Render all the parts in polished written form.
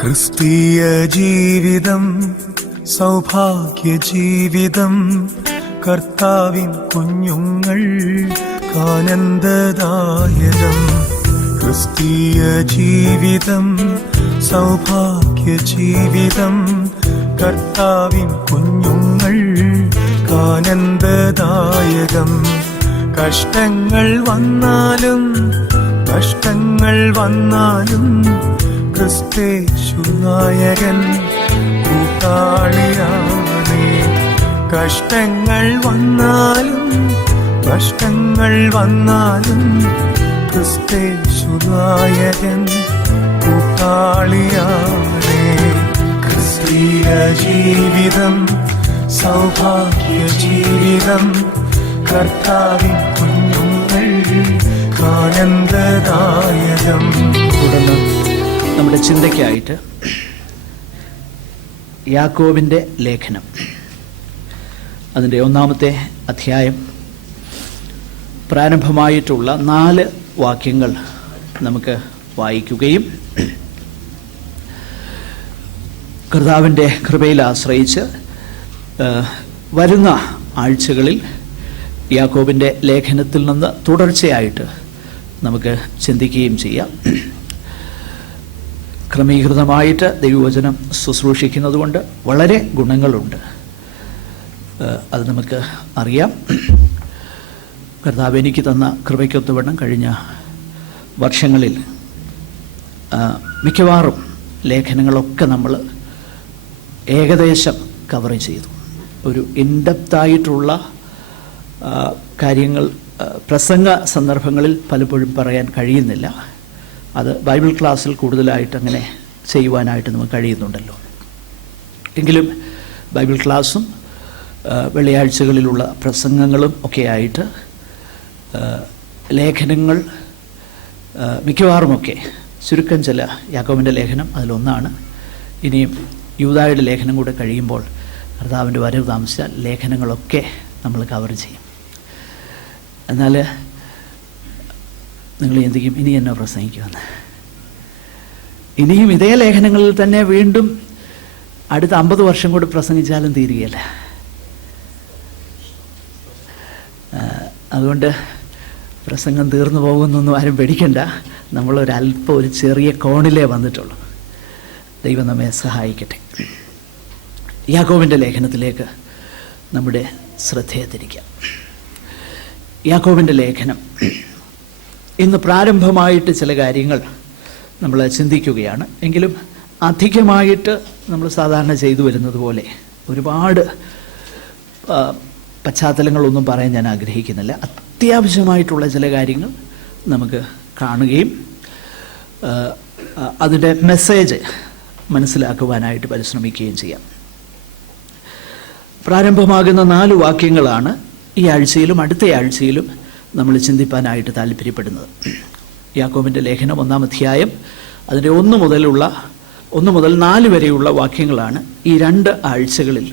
ക്രിസ്തീയ ജീവിതം സൗഭാഗ്യ ജീവിതം, കർത്താവിൻ കുഞ്ഞുങ്ങൾ ആനന്ദദായകം. ക്രിസ്തീയ ജീവിതം സൗഭാഗ്യ ജീവിതം, കർത്താവിൻ കുഞ്ഞുങ്ങൾ ആനന്ദദായകം. കഷ്ടങ്ങൾ വന്നാലും നഷ്ടങ്ങൾ വന്നാലും ക്രിസ്തേശു നായകൻ കൂട്ടാളിയാണേ. കഷ്ടങ്ങൾ വന്നാലും നഷ്ടങ്ങൾ വന്നാലും ക്രിസ്തേശു നായകൻ കൂട്ടാളിയാണേ. ക്രിസ്തീയ ജീവിതം സൗഭാഗ്യ ജീവിതം, കർത്താവിൻ കുഞ്ഞുങ്ങൾ ആനന്ദദായകം. തുടർന്ന് നമ്മുടെ ചിന്തയ്ക്കായിട്ട് യാക്കോബിൻ്റെ ലേഖനം അതിൻ്റെ 1-ാമത്തെ അധ്യായം പ്രാരംഭമായിട്ടുള്ള 4 വാക്യങ്ങൾ നമുക്ക് വായിക്കുകയും കർത്താവിൻ്റെ കൃപയിൽ ആശ്രയിച്ച് വരുന്ന ആഴ്ചകളിൽ യാക്കോബിൻ്റെ ലേഖനത്തിൽ നിന്ന് തുടർച്ചയായിട്ട് നമുക്ക് ചിന്തിക്കുകയും ചെയ്യാം. ക്രമീകൃതമായിട്ട് ദൈവവചനം ശുശ്രൂഷിക്കുന്നത് കൊണ്ട് വളരെ ഗുണങ്ങളുണ്ട്, അത് നമുക്ക് അറിയാം. കർത്താവ് എനിക്ക് തന്ന കൃപയ്ക്കൊത്തവണ്ണം കഴിഞ്ഞ വർഷങ്ങളിൽ മിക്കവാറും ലേഖനങ്ങളൊക്കെ നമ്മൾ ഏകദേശം കവർ ചെയ്തു. ഒരു ഇൻഡെപ്തായിട്ടുള്ള കാര്യങ്ങൾ പ്രസംഗ സന്ദർഭങ്ങളിൽ പലപ്പോഴും പറയാൻ കഴിയുന്നില്ല. അത് ബൈബിൾ ക്ലാസ്സിൽ കൂടുതലായിട്ട് അങ്ങനെ ചെയ്യുവാനായിട്ട് നമുക്ക് കഴിയുന്നുണ്ടല്ലോ. എങ്കിലും ബൈബിൾ ക്ലാസ്സും വെള്ളിയാഴ്ചകളിലുള്ള പ്രസംഗങ്ങളും ഒക്കെയായിട്ട് ലേഖനങ്ങൾ മിക്കവാറുമൊക്കെ ചുരുക്കം ചില യാക്കോബിൻ്റെ ലേഖനം അതിലൊന്നാണ്. ഇനിയും യൂദായുടെ ലേഖനം കൂടെ കഴിയുമ്പോൾ കർത്താവിൻ്റെ വരവ് താമസിച്ചാൽ ലേഖനങ്ങളൊക്കെ നമ്മൾ കവർ ചെയ്യും. എന്നാൽ നിങ്ങൾ ചിന്തിക്കും, ഇനി എന്നെ പ്രസംഗിക്കുമെന്ന്. ഇനിയും ഇതേ ലേഖനങ്ങളിൽ തന്നെ വീണ്ടും അടുത്ത 50 വർഷം കൂടി പ്രസംഗിച്ചാലും തീരുകയില്ല. അതുകൊണ്ട് പ്രസംഗം തീർന്നു പോകുന്നൊന്നും ആരും പേടിക്കണ്ട. നമ്മളൊരല്പം ഒരു ചെറിയ കോണിലേ വന്നിട്ടുള്ളൂ. ദൈവം നമ്മെ സഹായിക്കട്ടെ. യാക്കോബിൻ്റെ ലേഖനത്തിലേക്ക് നമ്മുടെ ശ്രദ്ധയെ തിരിക്കാം. യാക്കോബിൻ്റെ ലേഖനം ഇന്ന് പ്രാരംഭമായിട്ട് ചില കാര്യങ്ങൾ നമ്മൾ ചിന്തിക്കുകയാണ്. എങ്കിലും അധികമായിട്ട് നമ്മൾ സാധാരണ ചെയ്തു വരുന്നത് പോലെ ഒരുപാട് പശ്ചാത്തലങ്ങളൊന്നും പറയാൻ ഞാൻ ആഗ്രഹിക്കുന്നില്ല. അത്യാവശ്യമായിട്ടുള്ള ചില കാര്യങ്ങൾ നമുക്ക് കാണുകയും അതിൻ്റെ മെസ്സേജ് മനസ്സിലാക്കുവാനായിട്ട് പരിശ്രമിക്കുകയും ചെയ്യാം. പ്രാരംഭമാകുന്ന 4 വാക്യങ്ങളാണ് ഈ ആഴ്ചയിലും അടുത്ത ആഴ്ചയിലും നമ്മൾ ചിന്തിപ്പാനായിട്ട് താല്പര്യപ്പെടുന്നത്. യാക്കോബിൻ്റെ ലേഖനം 1-ാം അധ്യായം അതിൻ്റെ 1 മുതൽ 4 വരെയുള്ള വാക്യങ്ങളാണ് ഈ 2 ആഴ്ചകളിൽ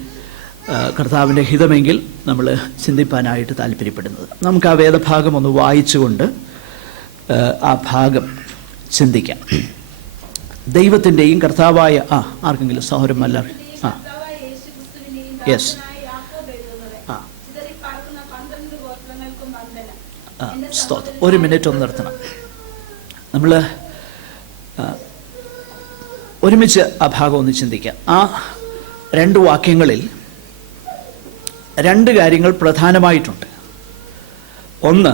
കർത്താവിൻ്റെ ഹിതമെങ്കിൽ നമ്മൾ ചിന്തിപ്പാനായിട്ട് താല്പര്യപ്പെടുന്നത്. നമുക്ക് ആ വേദഭാഗം ഒന്ന് വായിച്ചുകൊണ്ട് ആ ഭാഗം ചിന്തിക്കാം. ദൈവത്തിൻ്റെയും കർത്താവായ ആർക്കെങ്കിലും സഹോദരന്മാർ യെസ് സ്തോത്രം. 1 മിനിറ്റ് ഒന്ന് നിർത്തണം. നമ്മൾ ഒരുമിച്ച് ആ ഭാഗം ഒന്ന് ചിന്തിക്കാം. ആ 2 വാക്യങ്ങളിൽ 2 കാര്യങ്ങൾ പ്രധാനമായിട്ടുണ്ട്. ഒന്ന്,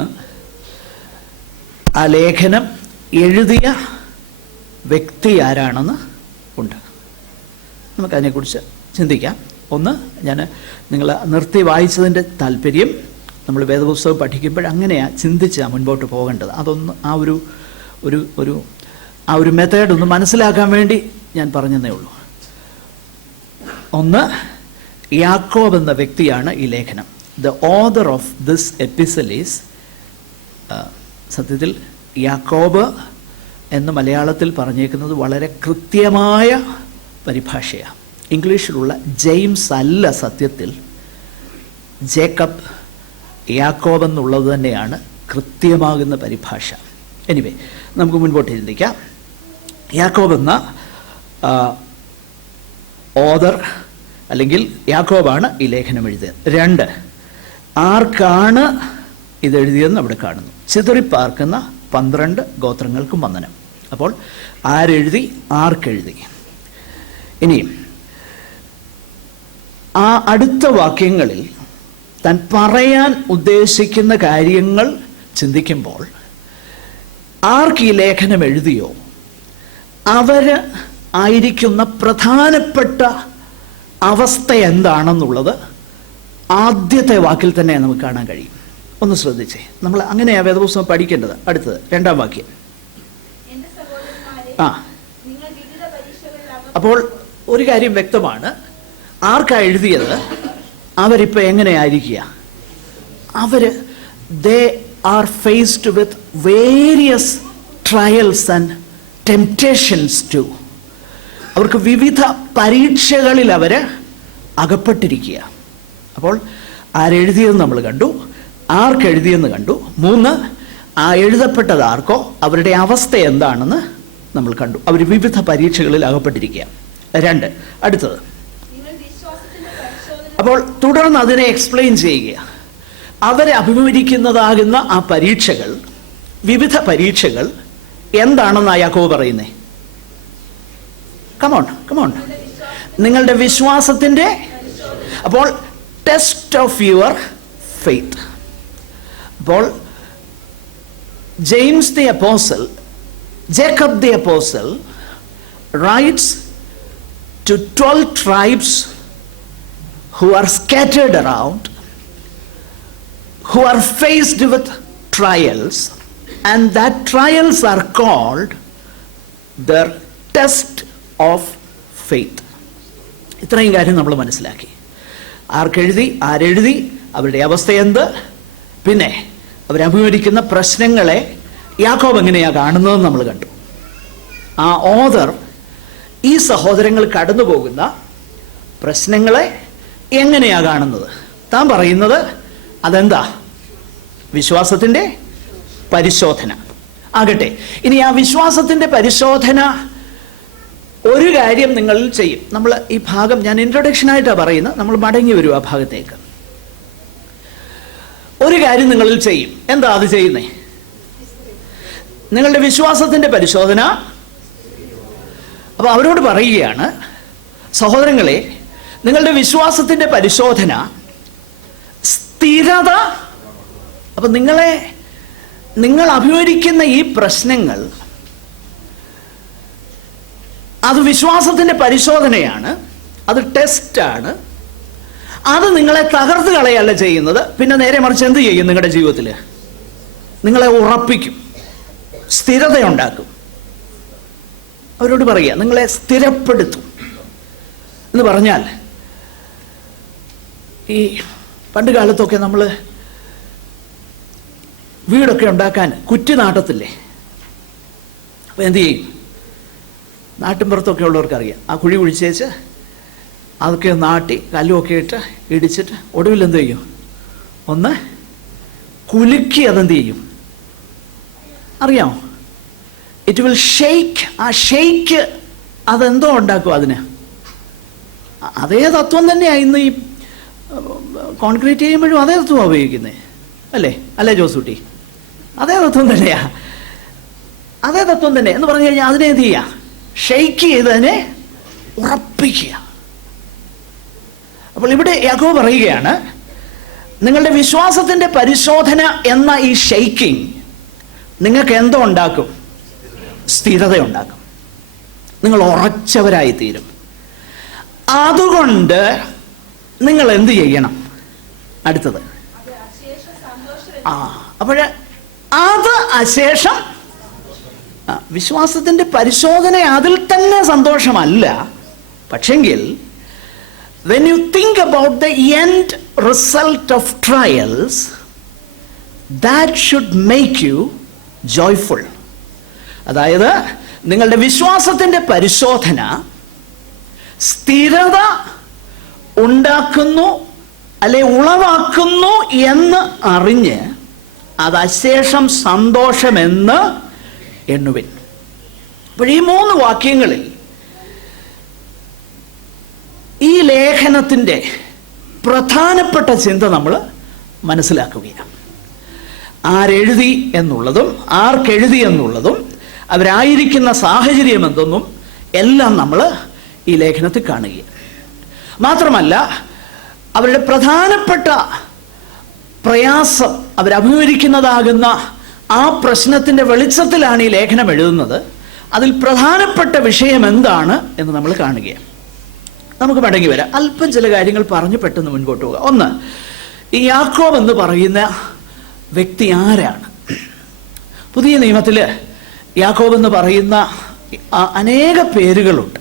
ആ ലേഖനം എഴുതിയ വ്യക്തി ആരാണെന്ന് ഉണ്ട്. നമുക്കതിനെക്കുറിച്ച് ചിന്തിക്കാം. ഒന്ന്, ഞാൻ നിങ്ങൾ നിർത്തി വായിച്ചതിൻ്റെ താല്പര്യം, നമ്മൾ വേദപുസ്തകം പഠിക്കുമ്പോൾ അങ്ങനെയാണ് ചിന്തിച്ചാണ് മുൻപോട്ട് പോകേണ്ടത്. അതൊന്ന് ആ ഒരു മെത്തേഡ് ഒന്ന് മനസ്സിലാക്കാൻ വേണ്ടി ഞാൻ പറഞ്ഞതേ ഉള്ളൂ. ഒന്ന്, യാക്കോബ് എന്ന വ്യക്തിയാണ് ഈ ലേഖനം. The author of this എപ്പിസൽ is, സത്യത്തിൽ യാക്കോബ് എന്ന് മലയാളത്തിൽ പറഞ്ഞേക്കുന്നത് വളരെ കൃത്യമായ പരിഭാഷയാണ്. ഇംഗ്ലീഷിലുള്ള ജെയിംസ് അല്ല സത്യത്തിൽ, ജേക്കബ്, യാക്കോബ് എന്നുള്ളത് തന്നെയാണ് കൃത്യമാകുന്ന പരിഭാഷ. എനിവേ, നമുക്ക് മുൻപോട്ട് ചിന്തിക്കാം. യാക്കോബ് എന്ന ഓദർ അല്ലെങ്കിൽ യാക്കോബാണ് ഈ ലേഖനം എഴുതിയത്. 2, ആർക്കാണ് ഇതെഴുതിയതെന്ന് അവിടെ കാണുന്നു. ചിതറിപ്പാർക്കുന്ന 12 ഗോത്രങ്ങൾക്കും വന്ദനം. അപ്പോൾ ആരെഴുതി, ആർക്കെഴുതി? ഇനിയും ആ അടുത്ത വാക്യങ്ങളിൽ താൻ പറയാൻ ഉദ്ദേശിക്കുന്ന കാര്യങ്ങൾ ചിന്തിക്കുമ്പോൾ ആർക്ക് ഈ ലേഖനം എഴുതിയോ അവർ ആയിരിക്കുന്ന പ്രധാനപ്പെട്ട അവസ്ഥ എന്താണെന്നുള്ളത് ആദ്യത്തെ വാക്കിൽ തന്നെ നമുക്ക് കാണാൻ കഴിയും. ഒന്ന് ശ്രദ്ധിച്ചേ, നമ്മൾ അങ്ങനെയാണ് വേദപുസ്തകം പഠിക്കേണ്ടത്. അടുത്തത് 2-ാം വാക്യം. അപ്പോൾ ഒരു കാര്യം വ്യക്തമാണ്, ആർക്കാ എഴുതിയത്? അവരിപ്പോൾ എങ്ങനെയായിരിക്കുക? they are faced with various trials and temptations too. അവർക്ക് വിവിധ പരീക്ഷകളിൽ അവർ അകപ്പെട്ടിരിക്കുക. അപ്പോൾ ആരെഴുതിയെന്ന് നമ്മൾ കണ്ടു, ആർക്കെഴുതിയെന്ന് കണ്ടു. 3, ആ എഴുതപ്പെട്ടത് ആർക്കോ അവരുടെ അവസ്ഥ എന്താണെന്ന് നമ്മൾ കണ്ടു. അവർ വിവിധ പരീക്ഷകളിൽ അകപ്പെട്ടിരിക്കുക. 2, അടുത്തത്. അപ്പോൾ തുടർന്ന് അതിനെ എക്സ്പ്ലെയിൻ ചെയ്യുക. അവരെ അഭിമുഖീകരിക്കുന്നതാകുന്ന ആ പരീക്ഷകൾ, വിവിധ പരീക്ഷകൾ എന്താണെന്നാ യാക്കോബ് പറയുന്നേ? കമോൺ, നിങ്ങളുടെ വിശ്വാസത്തിൻ്റെ. അപ്പോൾ ടെസ്റ്റ് ഓഫ് യുവർ ഫെയ്ത്ത്. അപ്പോൾ James the apostle, Jacob the apostle writes to 12 tribes who are scattered around, who are faced with trials, and that trials are called their test of faith. ഇത്രയും കാര്യം നമ്മൾ മനസ്സിലാക്കി. ആർക്കെഴുതി, ആരെഴുതി, അവരുടെ അവസ്ഥ എന്ത്, പിന്നെ അവരഭിമുഖീകരിക്കുന്ന പ്രശ്നങ്ങളെ യാക്കോബ് എങ്ങനെയാണ് കാണുന്നതെന്ന് നമ്മൾ കണ്ടു. ആ ഓദർ ഈ സഹോദരങ്ങൾ കടന്നു പോകുന്ന പ്രശ്നങ്ങളെ എങ്ങനെയാണ് കാണുന്നത്? താൻ പറയുന്നത് അതെന്താ? വിശ്വാസത്തിൻ്റെ പരിശോധന ആകട്ടെ. ഇനി ആ വിശ്വാസത്തിൻ്റെ പരിശോധന ഒരു കാര്യം നിങ്ങളിൽ ചെയ്യും. നമ്മൾ ഈ ഭാഗം ഞാൻ ഇൻട്രൊഡക്ഷനായിട്ടാണ് പറയുന്നത്, നമ്മൾ മടങ്ങി വരും ആ ഭാഗത്തേക്ക്. ഒരു കാര്യം നിങ്ങളിൽ ചെയ്യും. എന്താ അത് ചെയ്യുന്നേ? നിങ്ങളുടെ വിശ്വാസത്തിൻ്റെ പരിശോധന. അപ്പോൾ അവരോട് പറയുകയാണ്, സഹോദരങ്ങളെ, നിങ്ങളുടെ വിശ്വാസത്തിൻ്റെ പരിശോധന സ്ഥിരത. അപ്പം നിങ്ങൾ അഭിമുഖീകരിക്കുന്ന ഈ പ്രശ്നങ്ങൾ അത് വിശ്വാസത്തിൻ്റെ പരിശോധനയാണ്, അത് ടെസ്റ്റാണ്. അത് നിങ്ങളെ തകർത്ത് കളയല്ല ചെയ്യുന്നത്. പിന്നെ നേരെ മറിച്ച് എന്ത് ചെയ്യും? നിങ്ങളുടെ ജീവിതത്തിൽ നിങ്ങളെ ഉറപ്പിക്കും, സ്ഥിരതയുണ്ടാക്കും. അവരോട് പറയുക, നിങ്ങളെ സ്ഥിരപ്പെടുത്തും എന്ന് പറഞ്ഞാൽ, ഈ പണ്ട് കാലത്തൊക്കെ നമ്മൾ വീടൊക്കെ ഉണ്ടാക്കാൻ കുറ്റി നാട്ടത്തില്ലേ? അപ്പോൾ എന്തു ചെയ്യും? നാട്ടിൻപുറത്തൊക്കെ ഉള്ളവർക്കറിയാം. ആ കുഴി കുഴിച്ചേച്ച് അതൊക്കെ നാട്ടി കല്ലുമൊക്കെ ഇട്ട് ഇടിച്ചിട്ട് ഒടുവിൽ എന്ത് ചെയ്യും? ഒന്ന് കുലുക്കി അതെന്ത് ചെയ്യും? അറിയാമോ? It will shake. ആ ഷെയ്ക്ക് അതെന്തോ ഉണ്ടാക്കും അതിന്. അതേ തത്വം തന്നെയാണ് ഇന്ന് ഈ കോൺക്രീറ്റ് ചെയ്യുമ്പോഴും അതേ തത്വമാണ് ഉപയോഗിക്കുന്നത്, അല്ലേ ജോസൂട്ടി? അതേ തത്വം തന്നെയാ, അതേ തത്വം തന്നെ എന്ന് പറഞ്ഞു കഴിഞ്ഞാൽ അതിനെ എന്ത് ചെയ്യുക? ഷെയ്ക്ക് ചെയ്തതിനെ ഉറപ്പിക്കുക. അപ്പോൾ ഇവിടെ യാക്കോബ് പറയുകയാണ്, നിങ്ങളുടെ വിശ്വാസത്തിൻ്റെ പരിശോധന എന്ന ഈ ഷെയ്ക്കിങ് നിങ്ങൾക്ക് എന്തോ ഉണ്ടാക്കും? സ്ഥിരതയുണ്ടാക്കും. നിങ്ങൾ ഉറച്ചവരായി തീരും. അതുകൊണ്ട് നിങ്ങൾ എന്ത് ചെയ്യണം? അടുത്തത് അപ്പോൾ അത് അശേഷം വിശ്വാസത്തിൻ്റെ പരിശോധന അതിൽ തന്നെ സന്തോഷമല്ല. പക്ഷെങ്കിൽ when you think about the end result of trials, that should make you joyful. അതായത് നിങ്ങളുടെ വിശ്വാസത്തിൻ്റെ പരിശോധന സ്ഥിരത ഉണ്ടാക്കുന്നു അല്ലെ ഉളവാക്കുന്നു എന്ന് അറിഞ്ഞ് അത് അശേഷം സന്തോഷമെന്ന് എണ്ണുവിൻ. അപ്പോൾ ഈ 3 വാക്യങ്ങളിൽ ലേഖനത്തിൻ്റെ പ്രധാനപ്പെട്ട ചിന്ത നമ്മൾ മനസ്സിലാക്കുകയാണ്. ആരെഴുതി എന്നുള്ളതും ആർക്കെഴുതി എന്നുള്ളതും അവരായിരിക്കുന്ന സാഹചര്യം എന്തെന്നും എല്ലാം നമ്മൾ ഈ ലേഖനത്തിൽ കാണുകയാണ്. മാത്രമല്ല, അവരുടെ പ്രധാനപ്പെട്ട പ്രയാസം അവരഭിമുഖീകരിക്കുന്നതാകുന്ന ആ പ്രശ്നത്തിൻ്റെ വെളിച്ചത്തിലാണ് ഈ ലേഖനം എഴുതുന്നത്. അതിൽ പ്രധാനപ്പെട്ട വിഷയം എന്താണ് എന്ന് നമ്മൾ കാണുകയാണ്. നമുക്ക് മടങ്ങി വരാം. അല്പം ചില കാര്യങ്ങൾ പറഞ്ഞ് പെട്ടെന്ന് മുൻപോട്ട് പോവുക. ഒന്ന്, ഈ യാക്കോബ് എന്ന് പറയുന്ന വ്യക്തി ആരാണ്? പുതിയ നിയമത്തിൽ യാക്കോബ് എന്ന് പറയുന്ന അനേക പേരുകളുണ്ട്.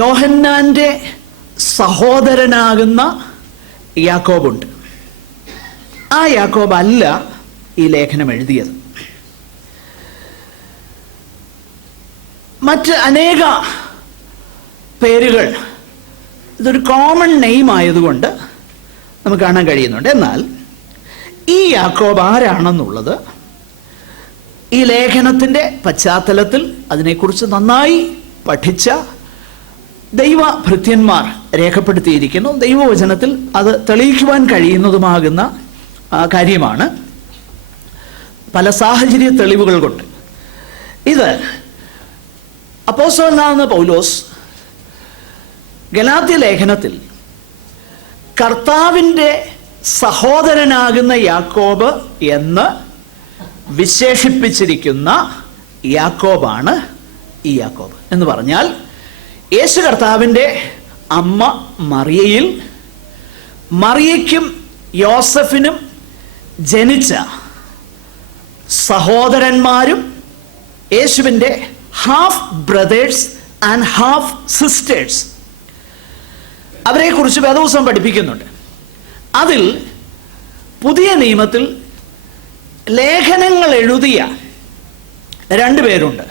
യോഹന്നാൻ്റെ സഹോദരനാകുന്ന യാക്കോബുണ്ട്. ആ യാക്കോബ് അല്ല ഈ ലേഖനം എഴുതിയത്. മറ്റ് അനേക പേരുകൾ ഇതൊരു കോമൺ നെയിം ആയതുകൊണ്ട് നമുക്ക് കാണാൻ കഴിയുന്നുണ്ട്. എന്നാൽ ഈ യാക്കോബ് ആരാണെന്നുള്ളത് ഈ ലേഖനത്തിൻ്റെ പശ്ചാത്തലത്തിൽ അതിനെക്കുറിച്ച് നന്നായി പഠിച്ച ദൈവഭൃത്യന്മാർ രേഖപ്പെടുത്തിയിരിക്കുന്നു. ദൈവവചനത്തിൽ അത് തെളിയിക്കുവാൻ കഴിയുന്നതുമാകുന്ന കാര്യമാണ്, പല സാഹചര്യ തെളിവുകൾ കൊണ്ട്. ഇത് അപ്പോസ്തലനാകുന്ന പൗലോസ് ഗലാത്യ ലേഖനത്തിൽ കർത്താവിൻ്റെ സഹോദരനാകുന്ന യാക്കോബ് എന്ന് വിശേഷിപ്പിച്ചിരിക്കുന്ന യാക്കോബാണ് ഈ യാക്കോബ്. എന്ന് പറഞ്ഞാൽ യേശു കർത്താവിൻ്റെ അമ്മ മറിയയിൽ മറിയയ്ക്കും യോസഫിനും ജനിച്ച സഹോദരന്മാരും യേശുവിൻ്റെ half brothers and half sisters, അവരെക്കുറിച്ച് വേദപുസ്തകം പഠിപ്പിക്കുന്നുണ്ട്. അതിൽ പുതിയ നിയമത്തിൽ ലേഖനങ്ങൾ എഴുതിയ രണ്ട് പേരുണ്ട്.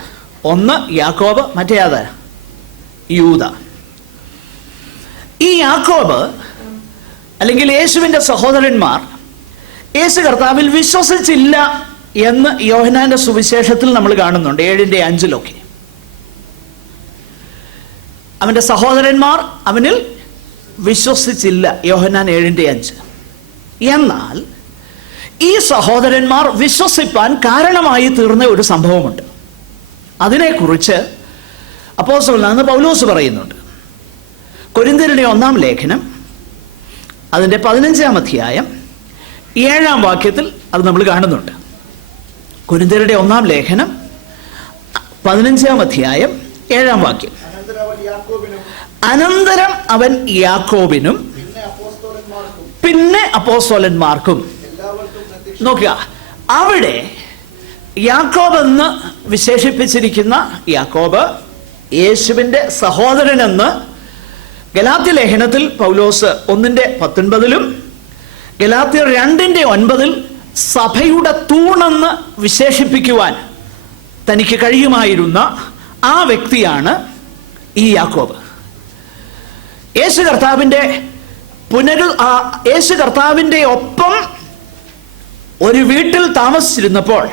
ഒന്ന് യാക്കോബ്, മറ്റേ ആര്? യൂദ. ഈ യാക്കോബ് അല്ലെങ്കിൽ യേശുവിൻ്റെ സഹോദരന്മാർ യേശു കർത്താവിൽ വിശ്വസിച്ചില്ല എന്ന് യോഹന്നാന്റെ സുവിശേഷത്തിൽ നമ്മൾ കാണുന്നുണ്ട്, 7:5. അവൻ്റെ സഹോദരന്മാർ അവനിൽ വിശ്വസിച്ചില്ല, യോഹന്നാൻ 7:5. എന്നാൽ ഈ സഹോദരന്മാർ വിശ്വസിപ്പാൻ കാരണമായി തീർന്ന ഒരു സംഭവമുണ്ട്. അതിനെക്കുറിച്ച് അപ്പോസ്തലനാകുന്ന പൗലോസ് പറയുന്നുണ്ട്. കൊരിന്ത്യരുടെ 1-ാം ലേഖനം അതിൻ്റെ 15-ാം അധ്യായം 7-ാം വാക്യത്തിൽ അത് നമ്മൾ കാണുന്നുണ്ട്. കൊരിന്ത്യരുടെ 1-ാം ലേഖനം 15-ാം അധ്യായം 7-ാം വാക്യം. അനന്തരം അവൻ യാക്കോബിനും പിന്നെ അപ്പോസ്തലന്മാർക്കും. നോക്കുക, അവിടെ യാക്കോബ് എന്ന് വിശേഷിപ്പിച്ചിരിക്കുന്ന യാക്കോബ് യേശുവിൻ്റെ സഹോദരനെന്ന് ഗലാത്യ ലേഖനത്തിൽ പൗലോസ് 1:19 ഗലാത്യർ 2:9 സഭയുടെ തൂണെന്ന് വിശേഷിപ്പിക്കുവാൻ തനിക്ക് കഴിയുമായിരുന്ന ആ വ്യക്തിയാണ് ഈ യാക്കോബ്. യേശു കർത്താവിൻ്റെ ഒപ്പം ഒരു വീട്ടിൽ താമസിച്ചിരുന്നപ്പോൾ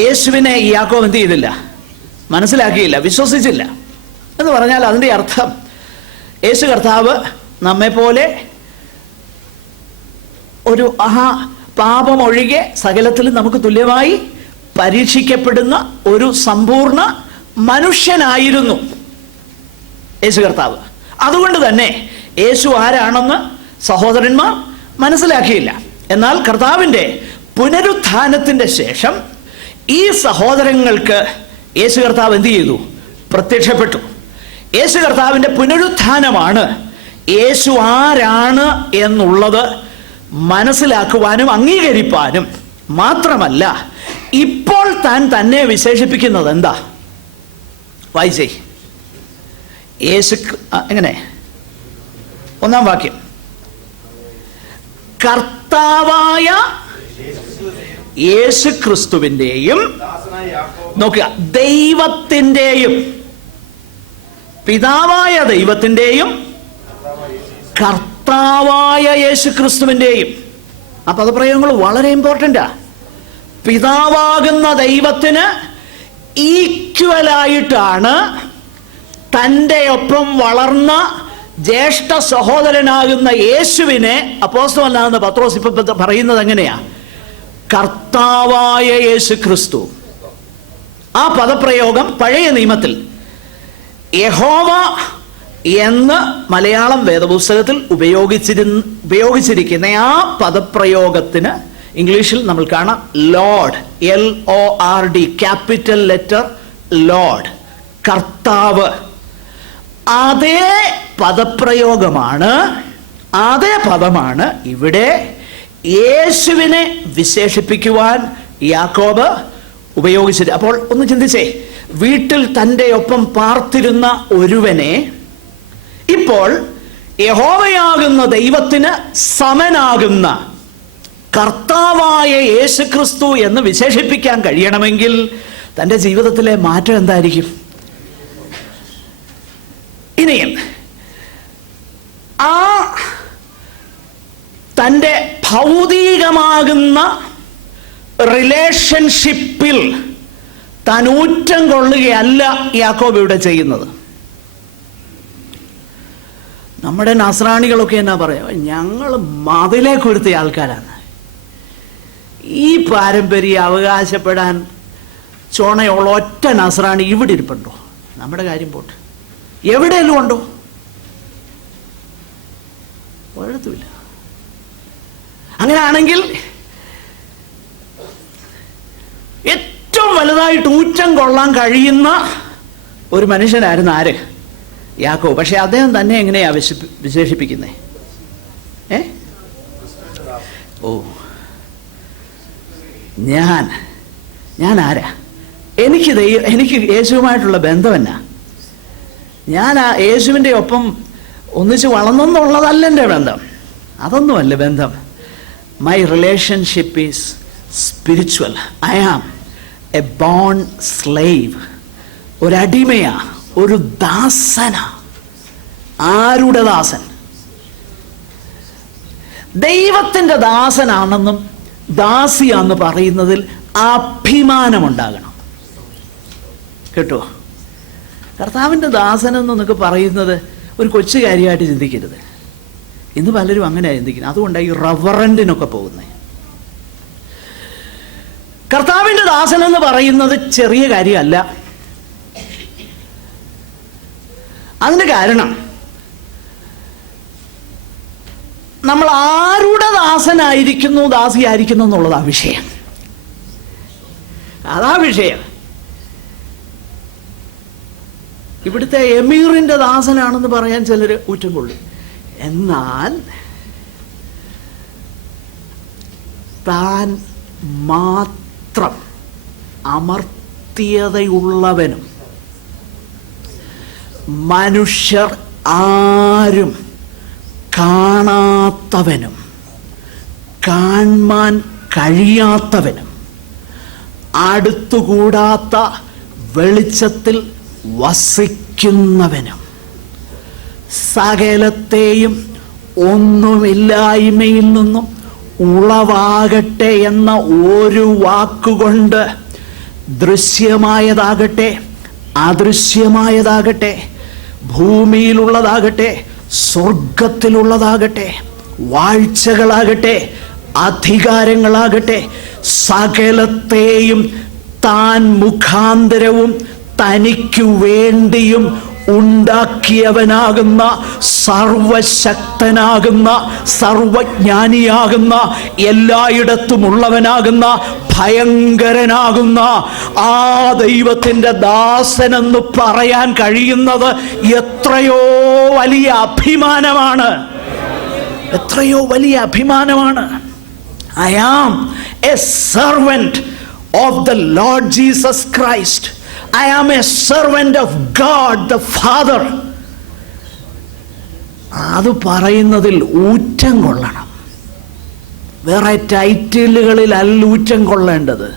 യേശുവിനെ ഈ യാക്കോബ് എന്ത് ചെയ്തില്ല? മനസ്സിലാക്കിയില്ല, വിശ്വസിച്ചില്ല. എന്ന് പറഞ്ഞാൽ അതിൻ്റെ അർത്ഥം യേശു കർത്താവ് നമ്മെപ്പോലെ ഒരു പാപമൊഴികെ സകലത്തിലും നമുക്ക് തുല്യമായി പരീക്ഷിക്കപ്പെടുന്ന ഒരു സമ്പൂർണ്ണ മനുഷ്യനായിരുന്നു യേശു കർത്താവ്. അതുകൊണ്ട് തന്നെ യേശു ആരാണെന്ന് സഹോദരന്മാർ മനസ്സിലാക്കിയില്ല. എന്നാൽ കർത്താവിൻ്റെ പുനരുത്ഥാനത്തിൻ്റെ ശേഷം ഈ സഹോദരങ്ങൾക്ക് യേശു കർത്താവ് എന്ത് ചെയ്തു? പ്രത്യക്ഷപ്പെട്ടു. യേശു കർത്താവിൻ്റെ പുനരുത്ഥാനമാണ് യേശു ആരാണ് എന്നുള്ളത് മനസ്സിലാക്കുവാനും അംഗീകരിപ്പാനും മാത്രമല്ല, ഇപ്പോൾ താൻ തന്നെ വിശേഷിപ്പിക്കുന്നത് എന്താ? വായിച്ചേ. യേശു എങ്ങനെ? 1-ാം വാക്യം. കർത്താവായ യേശു ക്രിസ്തുവിൻ്റെയും, നോക്കുക, ദൈവത്തിൻ്റെയും, പിതാവായ ദൈവത്തിൻ്റെയും കർത്താവായ യേശു ക്രിസ്തുവിൻ്റെയും. ആ പദപ്രയോഗങ്ങൾ വളരെ ഇമ്പോർട്ടൻ്റാ. പിതാവാകുന്ന ദൈവത്തിന് ഈക്വലായിട്ടാണ് തൻ്റെ ഒപ്പം വളർന്ന ജ്യേഷ്ഠ സഹോദരനാകുന്ന യേശുവിനെ അപ്പോസ്തലനാകുന്ന പത്രോസ് ഇപ്പൊ പറയുന്നത് എങ്ങനെയാ? കർത്താവായ യേശു ക്രിസ്തു. ആ പദപ്രയോഗം പഴയ നിയമത്തിൽ യഹോവ എന്ന് മലയാളം വേദപുസ്തകത്തിൽ ഉപയോഗിച്ചിരിക്കുന്ന ആ പദപ്രയോഗത്തിന് ഇംഗ്ലീഷിൽ നമ്മൾ കാണാം Lord, LORD, capital letter Lord, കർത്താവ്. അതേ പദപ്രയോഗമാണ്, അതേ പദമാണ് ഇവിടെ യേശുവിനെ വിശേഷിപ്പിക്കുവാൻ യാക്കോബ് ഉപയോഗിച്ചിട്ട്. അപ്പോൾ ഒന്ന് ചിന്തിച്ചേ, വീട്ടിൽ തൻ്റെ ഒപ്പം പാർത്തിരുന്ന ഒരുവനെ ഇപ്പോൾ യഹോവയാകുന്ന ദൈവത്തിന് സമനാകുന്ന കർത്താവായ യേശുക്രിസ്തു എന്ന് വിശേഷിപ്പിക്കാൻ കഴിയണമെങ്കിൽ തൻ്റെ ജീവിതത്തിലെ മാറ്റം എന്തായിരിക്കും? ഇനിയും ആ തൻ്റെ ഭൗതികമാകുന്ന റിലേഷൻഷിപ്പിൽ താൻ ഊറ്റം കൊള്ളുകയല്ല യാക്കോബ് ഇവിടെ ചെയ്യുന്നത്. നമ്മുടെ നസ്രാണികളൊക്കെ എന്നാ പറയാ, ഞങ്ങൾ മതിലെ കൊരുത്തിയ ആൾക്കാരാണ്, ഈ പാരമ്പര്യം അവകാശപ്പെടാൻ ചോണയുള്ള ഒറ്റ നസ്രാണി ഇവിടെ ഇരിപ്പുണ്ടോ? നമ്മുടെ കാര്യം പോട്ട്, എവിടെയെങ്കിലും ഉണ്ടോ? ഒഴത്തുമില്ല. അങ്ങനെയാണെങ്കിൽ ഏറ്റവും വലുതായിട്ട് ഊറ്റം കൊള്ളാൻ കഴിയുന്ന ഒരു മനുഷ്യനായിരുന്നു ആര്? യാക്കോബ്. പക്ഷെ അദ്ദേഹം തന്നെ എങ്ങനെയാ വിശേഷിപ്പിക്കുന്നേ? ഞാൻ ആരാ? എനിക്ക് യേശുവുമായിട്ടുള്ള ബന്ധം എന്നാ? ഞാൻ ആ യേശുവിൻ്റെ ഒപ്പം ഒന്നിച്ച് വളർന്നെന്നുള്ളതല്ല എൻ്റെ ബന്ധം, അതൊന്നുമല്ല ബന്ധം. My relationship is spiritual. I am a born slave. ഒരടിമയാ, ഒരു ദാസനാ. ആരുടെ ദാസൻ? ദൈവത്തിൻ്റെ ദാസനാണെന്നും ദാസിയാന്ന് പറയുന്നതിൽ അഭിമാനമുണ്ടാകണം കേട്ടോ. കർത്താവിൻ്റെ ദാസൻ എന്നൊക്കെ പറയുന്നത് ഒരു കൊച്ചു കാര്യമായിട്ട് ചിന്തിക്കരുത്. ഇന്ന് പലരും അങ്ങനെയാണ് ചിന്തിക്കുന്നത്. അതുകൊണ്ടാണ് ഈ റവറൻറ്റിനൊക്കെ പോകുന്നത്. കർത്താവിൻ്റെ ദാസൻ എന്ന് പറയുന്നത് ചെറിയ കാര്യമല്ല. അതിന് കാരണം നമ്മൾ ആരുടെ ദാസനായിരിക്കുന്നു, ദാസിയായിരിക്കുന്നു എന്നുള്ളതാ വിഷയം. അതാ വിഷയം. ഇവിടുത്തെ എമീറിൻ്റെ ദാസനാണെന്ന് പറയാൻ ചിലർ ഊറ്റം കൊള്ളും. എന്നാൽ താൻ മാത്രം അമർത്യതയുള്ളവനും മനുഷ്യർ ആരും കാണാത്തവനും കാണാൻ കഴിയാത്തവനും അടുത്തുകൂടാത്ത വെളിച്ചത്തിൽ വസിക്കുന്നവനും സകലത്തെയും ഒന്നുമില്ലായ്മയിൽ നിന്നും ഉളവാകട്ടെ എന്ന ഒരു വാക്കുകൊണ്ട് ദൃശ്യമായതാകട്ടെ അദൃശ്യമായതാകട്ടെ ഭൂമിയിലുള്ളതാകട്ടെ സ്വർഗത്തിലുള്ളതാകട്ടെ വാഴ്ചകളാകട്ടെ അധികാരങ്ങളാകട്ടെ സകലത്തെയും താൻ മുഖാന്തരവും തനിക്കു വേണ്ടിയും ഉണ്ടാക്കിയവനാകുന്ന സർവശക്തനാകുന്ന സർവജ്ഞാനിയാകുന്ന എല്ലായിടത്തുമുള്ളവനാകുന്ന ഭയങ്കരനാകുന്ന ആ ദൈവത്തിൻ്റെ ദാസനെന്ന് പറയാൻ കഴിയുന്നത് എത്രയോ വലിയ അഭിമാനമാണ്. എത്രയോ വലിയ അഭിമാനമാണ്. I am a servant of the Lord Jesus Christ. I am a servant of God the Father. അത് പറയുന്നതിൽ ഊറ്റം കൊള്ളണം. വേറെ ടൈറ്റിലുകളിലല്ല ഊറ്റം കൊള്ളേണ്ടത്.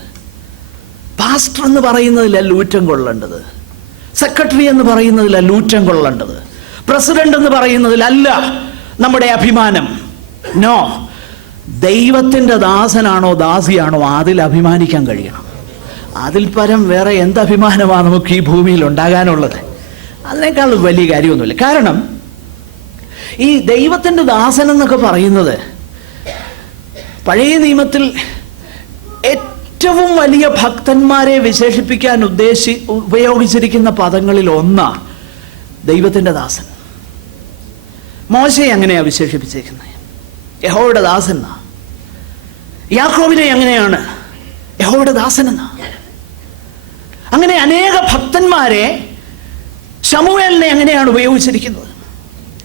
പാസ്റ്റർ എന്ന് പറയുന്നതിലല്ല ഊറ്റം കൊള്ളേണ്ടത്. സെക്രട്ടറി എന്ന് പറയുന്നതിലല്ല ഊറ്റം കൊള്ളേണ്ടത്. പ്രസിഡന്റ് എന്ന് പറയുന്നതിലല്ല നമ്മുടെ അഭിമാനം. നോ, ദൈവത്തിൻ്റെ ദാസനാണോ ദാസിയാണോ അതിൽ അഭിമാനിക്കാൻ കഴിയണം. അതിൽ പരം വേറെ എന്തഭിമാനമാണ് നമുക്ക് ഈ ഭൂമിയിൽ ഉണ്ടാകാനുള്ളത്? അതിനേക്കാൾ വലിയ കാര്യമൊന്നുമില്ല. കാരണം ഈ ദൈവത്തിൻ്റെ ദാസൻ എന്നൊക്കെ പറയുന്നത് പഴയ നിയമത്തിൽ ഏറ്റവും വലിയ ഭക്തന്മാരെ വിശേഷിപ്പിക്കാൻ ഉപയോഗിച്ചിരിക്കുന്ന പദങ്ങളിൽ ഒന്നാണ് ദൈവത്തിൻ്റെ ദാസൻ. മോശയെ അങ്ങനെയാണ് വിശേഷിപ്പിച്ചിരിക്കുന്നത്, യഹോവയുടെ ദാസൻ എന്നാ. യാക്കോബിനെ എങ്ങനെയാണ് യഹോവയുടെ ദാസൻ എന്നാ. അങ്ങനെ അനേക ഭക്തന്മാരെ ശമൂവേലിനെ എങ്ങനെയാണ് ഉപയോഗിച്ചിരിക്കുന്നത്,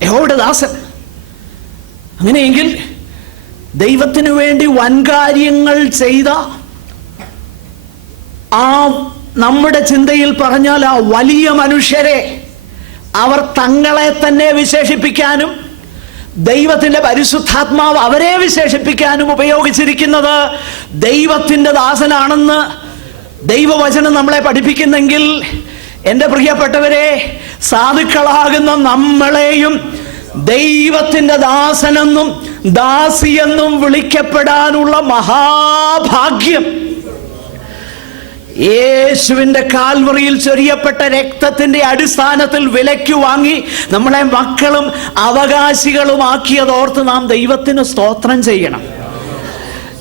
യഹോവയുടെ ദാസൻ. അങ്ങനെയെങ്കിൽ ദൈവത്തിനു വേണ്ടി വൻകാര്യങ്ങൾ ചെയ്ത ആ നമ്മുടെ ചിന്തയിൽ പറഞ്ഞാൽ ആ വലിയ മനുഷ്യരെ അവർ തങ്ങളെ തന്നെ വിശേഷിപ്പിക്കാനും ദൈവത്തിൻ്റെ പരിശുദ്ധാത്മാവ് അവരെ വിശേഷിപ്പിക്കാനും ഉപയോഗിച്ചിരിക്കുന്നത് ദൈവത്തിൻ്റെ ദാസനാണെന്ന് ദൈവവചനം നമ്മളെ പഠിപ്പിക്കുന്നെങ്കിൽ, എൻ്റെ പ്രിയപ്പെട്ടവരെ, സാധുക്കളാകുന്ന നമ്മളെയും ദൈവത്തിൻ്റെ ദാസനെന്നും ദാസിയെന്നും വിളിക്കപ്പെടാനുള്ള മഹാഭാഗ്യം യേശുവിൻ്റെ കാൽവറിയിൽ ചൊരിയപ്പെട്ട രക്തത്തിൻ്റെ അടിസ്ഥാനത്തിൽ വിലയ്ക്ക് വാങ്ങി നമ്മളെ മക്കളും അവകാശികളുമാക്കിയതോർത്ത് നാം ദൈവത്തിന് സ്തോത്രം ചെയ്യണം.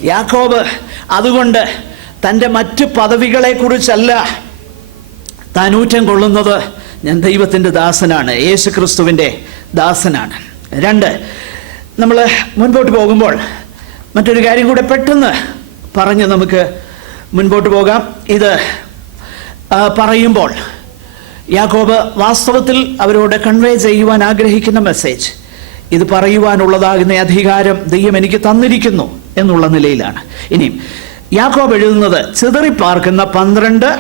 യാക്കോബ് അതുകൊണ്ട് തൻ്റെ മറ്റ് പദവികളെക്കുറിച്ചല്ല താൻ ഊറ്റം കൊള്ളുന്നത്. ഞാൻ ദൈവത്തിൻ്റെ ദാസനാണ്, യേശു ക്രിസ്തുവിൻ്റെ ദാസനാണ്. 2, നമ്മൾ മുൻപോട്ട് പോകുമ്പോൾ മറ്റൊരു കാര്യം കൂടെ പെട്ടെന്ന് പറഞ്ഞ് നമുക്ക് മുൻപോട്ട് പോകാം. ഇത് പറയുമ്പോൾ യാക്കോബ് വാസ്തവത്തിൽ അവരോട് കൺവേ ചെയ്യുവാൻ ആഗ്രഹിക്കുന്ന മെസ്സേജ്, ഇത് പറയുവാനുള്ളതാകുന്ന അധികാരം ദൈവം എനിക്ക് തന്നിരിക്കുന്നു എന്നുള്ള നിലയിലാണ്. ഇനിയും യാക്കോബ് എഴുതുന്നത്, ചിതറിപ്പാർക്കുന്ന 12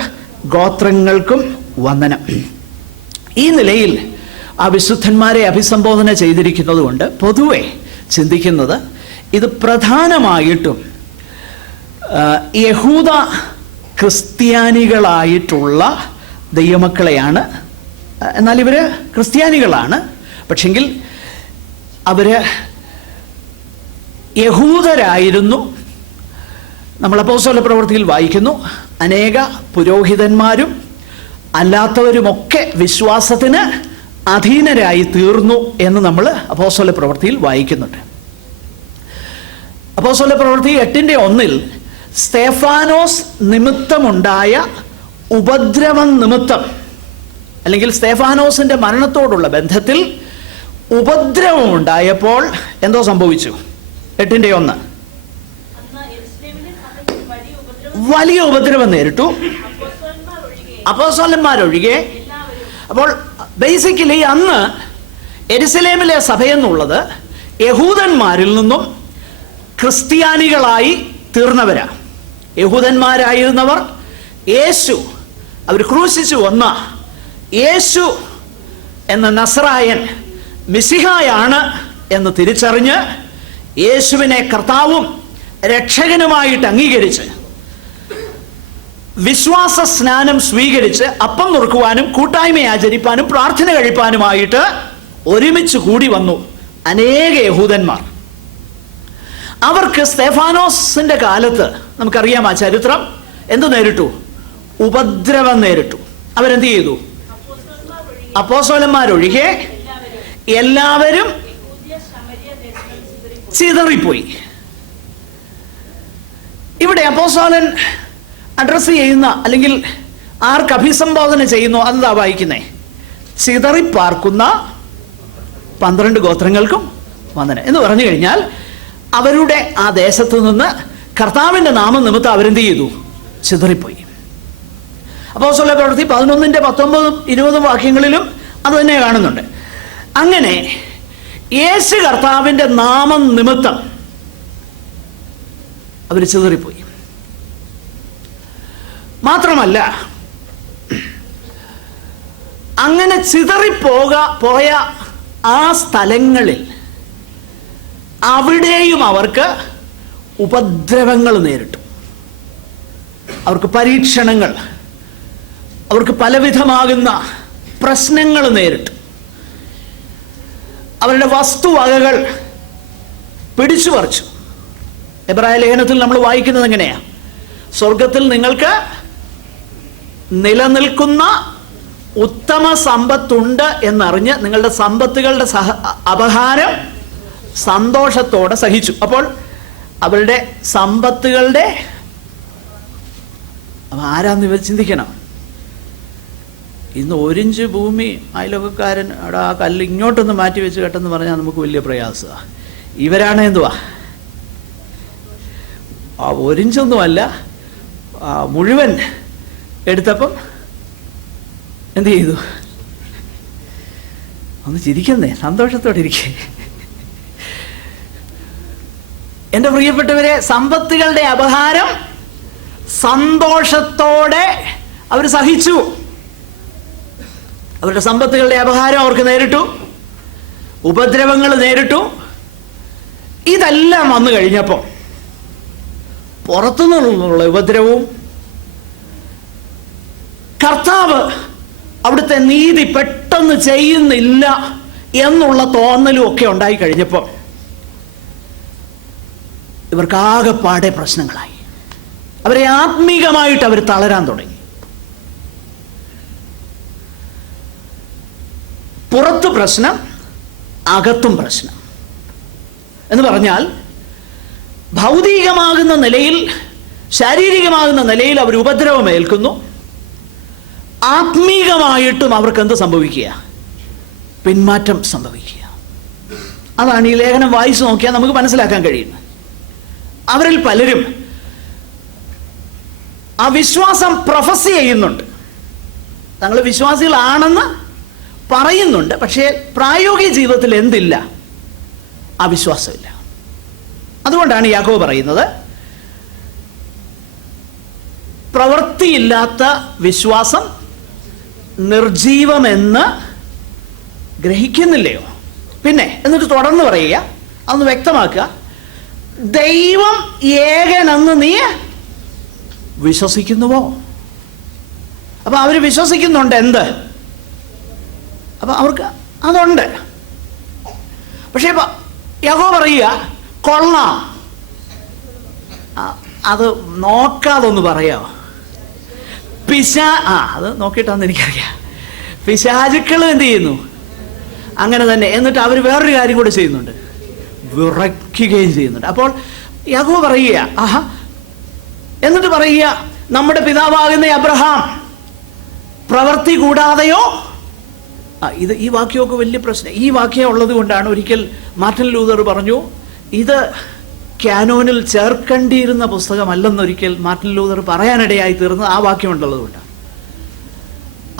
ഗോത്രങ്ങൾക്കും വന്ദനം. ഈ നിലയിൽ ആ വിശുദ്ധന്മാരെ അഭിസംബോധന ചെയ്തിരിക്കുന്നത് കൊണ്ട് പൊതുവെ ചിന്തിക്കുന്നത് ഇത് പ്രധാനമായിട്ടും യഹൂദ ക്രിസ്ത്യാനികളായിട്ടുള്ള ദൈവമക്കളെയാണ്. എന്നാൽ ഇവർ ക്രിസ്ത്യാനികളാണ്, പക്ഷെങ്കിൽ അവർ യഹൂദരായിരുന്നു. നമ്മൾ അപ്പോസ്തല പ്രവൃത്തിയിൽ വായിക്കുന്നു, അനേക പുരോഹിതന്മാരും അല്ലാത്തവരുമൊക്കെ വിശ്വാസത്തിന് അധീനരായി തീർന്നു എന്ന് നമ്മൾ അപ്പോസ്തല പ്രവൃത്തിയിൽ വായിക്കുന്നുണ്ട്. അപ്പോസ്തല പ്രവൃത്തി 8:1 സ്തേഫാനോസ് നിമിത്തമുണ്ടായ ഉപദ്രവം നിമിത്തം, അല്ലെങ്കിൽ സ്തേഫാനോസിന്റെ മരണത്തോടുള്ള ബന്ധത്തിൽ ഉപദ്രവം ഉണ്ടായപ്പോൾ എന്തോ സംഭവിച്ചു? 8:1 വലിയ ഉപദ്രവം നേരിട്ടു, അപ്പോസ്തലന്മാരൊഴികെ. അപ്പോൾ ബേസിക്കലി അന്ന് യെരുശലേമിലെ സഭയെന്നുള്ളത് യഹൂദന്മാരിൽ നിന്നും ക്രിസ്ത്യാനികളായി തീർന്നവരാ. യഹൂദന്മാരായിരുന്നവർ യേശു, അവർ ക്രൂശിച്ചു വന്ന യേശു എന്ന നസ്രായൻ മിശിഹായാണ് എന്ന് തിരിച്ചറിഞ്ഞ് യേശുവിനെ കർത്താവും രക്ഷകനുമായിട്ട് അംഗീകരിച്ച് വിശ്വാസ സ്നാനം സ്വീകരിച്ച് അപ്പം നുറുക്കുവാനും കൂട്ടായ്മ ആചരിപ്പാനും പ്രാർത്ഥന കഴിപ്പാനുമായിട്ട് ഒരുമിച്ച് കൂടി വന്നു അനേക യഹൂദന്മാർ. അവർക്ക് സ്തേഫാനോസിന്റെ കാലത്ത് നമുക്കറിയാം ആ ചരിത്രം, എന്ത് നേരിട്ടു? ഉപദ്രവം നേരിട്ടു. അവരെന്ത് ചെയ്തു? അപ്പോസ്തലന്മാരൊഴികെ എല്ലാവരും ചിതറിപ്പോയി. ഇവിടെ അപ്പോസ്തലൻ അഡ്രസ് ചെയ്യുന്ന, അല്ലെങ്കിൽ ആർക്ക് അഭിസംബോധന ചെയ്യുന്നു, അതെന്താ വായിക്കുന്നേ? ചിതറിപ്പാർക്കുന്ന 12 ഗോത്രങ്ങൾക്കും വന്ദനം എന്ന് പറഞ്ഞു കഴിഞ്ഞാൽ അവരുടെ ആ ദേശത്ത് നിന്ന് കർത്താവിൻ്റെ നാമം നിമിത്തം അവരെന്ത് ചെയ്തു? ചിതറിപ്പോയി. അപ്പോസ്തല പ്രവൃത്തി 11:19-20 വാക്യങ്ങളിലും അത് തന്നെ കാണുന്നുണ്ട്. അങ്ങനെ യേശു കർത്താവിൻ്റെ നാമം നിമിത്തം അവർ ചിതറിപ്പോയി. മാത്രമല്ല, അങ്ങനെ പോയ ആ സ്ഥലങ്ങളിൽ അവിടെയും അവർക്ക് ഉപദ്രവങ്ങൾ നേരിട്ടു. അവർക്ക് പരീക്ഷണങ്ങൾ, അവർക്ക് പലവിധമാകുന്ന പ്രശ്നങ്ങൾ നേരിട്ടു. അവരുടെ വസ്തുവകകൾ പിടിച്ചു പറിച്ചു. എബ്രായ ലേഖനത്തിൽ നമ്മൾ വായിക്കുന്നത് എങ്ങനെയാ? സ്വർഗത്തിൽ നിങ്ങൾക്ക് നിലനിൽക്കുന്ന ഉത്തമ സമ്പത്തുണ്ട് എന്നറിഞ്ഞ് നിങ്ങളുടെ സമ്പത്തുകളുടെ അപഹാരം സന്തോഷത്തോടെ സഹിച്ചു. അപ്പോൾ അവരുടെ സമ്പത്തുകളുടെ ആരാന്ന് ഇവർ ചിന്തിക്കണം. ഇന്ന് 1 ഇഞ്ച് ഭൂമി അയൽവക്കക്കാരൻ അവിടെ ആ കല്ല് ഇങ്ങോട്ടൊന്ന് മാറ്റി വെച്ച് കേട്ടെന്ന് പറഞ്ഞാൽ നമുക്ക് വലിയ പ്രയാസമാണ്. ഇവരാണ് എന്തുവാ, ആ 1 ഇഞ്ചൊന്നുമല്ല, മുഴുവൻ എടുത്തപ്പം എന്ത് ചെയ്തു? ഒന്ന് ചിരിക്കുന്നേ, സന്തോഷത്തോടെ ഇരിക്കേ. എൻ്റെ പ്രിയപ്പെട്ടവരെ, സമ്പത്തുകളുടെ അപഹാരം സന്തോഷത്തോടെ അവർ സഹിച്ചു. അവരുടെ സമ്പത്തുകളുടെ അപഹാരം അവർക്ക് നേരിട്ടു, ഉപദ്രവങ്ങൾ നേരിട്ടു. ഇതെല്ലാം വന്നു കഴിഞ്ഞപ്പോൾ പുറത്തുനിന്നുള്ള ഉപദ്രവവും കർത്താവ് അവിടുത്തെ നീതി പെട്ടെന്ന് ചെയ്യുന്നില്ല എന്നുള്ള തോന്നലും ഒക്കെ ഉണ്ടായി കഴിഞ്ഞപ്പോൾ ഇവർക്കാകെപ്പാടെ പ്രശ്നങ്ങളായി. അവരെ ആത്മീകമായിട്ട് അവർ തളരാൻ തുടങ്ങി. പുറത്ത് പ്രശ്നം, അകത്തും പ്രശ്നം എന്ന് പറഞ്ഞാൽ ഭൗതികമാകുന്ന നിലയിൽ, ശാരീരികമാകുന്ന നിലയിൽ അവർ ഉപദ്രവം ഏൽക്കുന്നു. ആത്മീകമായിട്ടും അവർക്ക് എന്ത് സംഭവിക്കുക? പിന്മാറ്റം സംഭവിക്കുക. അതാണ് ഈ ലേഖനം വായിച്ചു നോക്കിയാൽ നമുക്ക് മനസ്സിലാക്കാൻ കഴിയുന്നത്. അവരിൽ പലരും ആ വിശ്വാസം പ്രൊഫസ് ചെയ്യുന്നുണ്ട്, തങ്ങൾ വിശ്വാസികളാണെന്ന് പറയുന്നുണ്ട്. പക്ഷേ പ്രായോഗിക ജീവിതത്തിൽ എന്തില്ല? ആ വിശ്വാസമില്ല. അതുകൊണ്ടാണ് യാക്കോബ് പറയുന്നത്, പ്രവൃത്തിയില്ലാത്ത വിശ്വാസം നിർജീവമെന്ന് ഗ്രഹിക്കുന്നില്ലയോ? പിന്നെ എന്നിട്ട് തുടർന്ന് പറയുക, അതൊന്ന് വ്യക്തമാക്കുക, ദൈവം ഏകനെന്ന് നീ വിശ്വസിക്കുന്നുവോ? അപ്പൊ അവർ വിശ്വസിക്കുന്നുണ്ട് എന്ത്? അപ്പൊ അവർക്ക് അതുണ്ട്. പക്ഷെ യാക്കോബ് പറയുക, കൊള്ളാം, അത് നോക്കാതൊന്ന് പറയാമോ? അത് നോക്കിയിട്ടാന്ന് എനിക്കറിയാം. പിശാചുക്കൾ എന്ത് ചെയ്യുന്നു? അങ്ങനെ തന്നെ. എന്നിട്ട് അവർ വേറൊരു കാര്യം കൂടെ ചെയ്യുന്നുണ്ട്, വിറയ്ക്കുകയും ചെയ്യുന്നുണ്ട്. അപ്പോൾ യാക്കോബ് പറയുക, എന്നിട്ട് പറയുക, നമ്മുടെ പിതാവാകുന്ന അബ്രഹാം പ്രവൃത്തി കൂടാതെയോ? ഈ വാക്യമൊക്കെ വലിയ പ്രശ്നം. ഈ വാക്യം ഉള്ളത് കൊണ്ടാണ് ഒരിക്കൽ മാർട്ടിൻ ലൂതർ പറഞ്ഞു, ഇത് ക്യാനോനിൽ ചേർക്കേണ്ടിയിരുന്ന പുസ്തകമല്ലെന്നൊരിക്കൽ മാർട്ടിൻ ലൂതർ പറയാനിടയായി തീർന്നത് ആ വാക്യമുണ്ടുള്ളത് കൊണ്ടാണ്.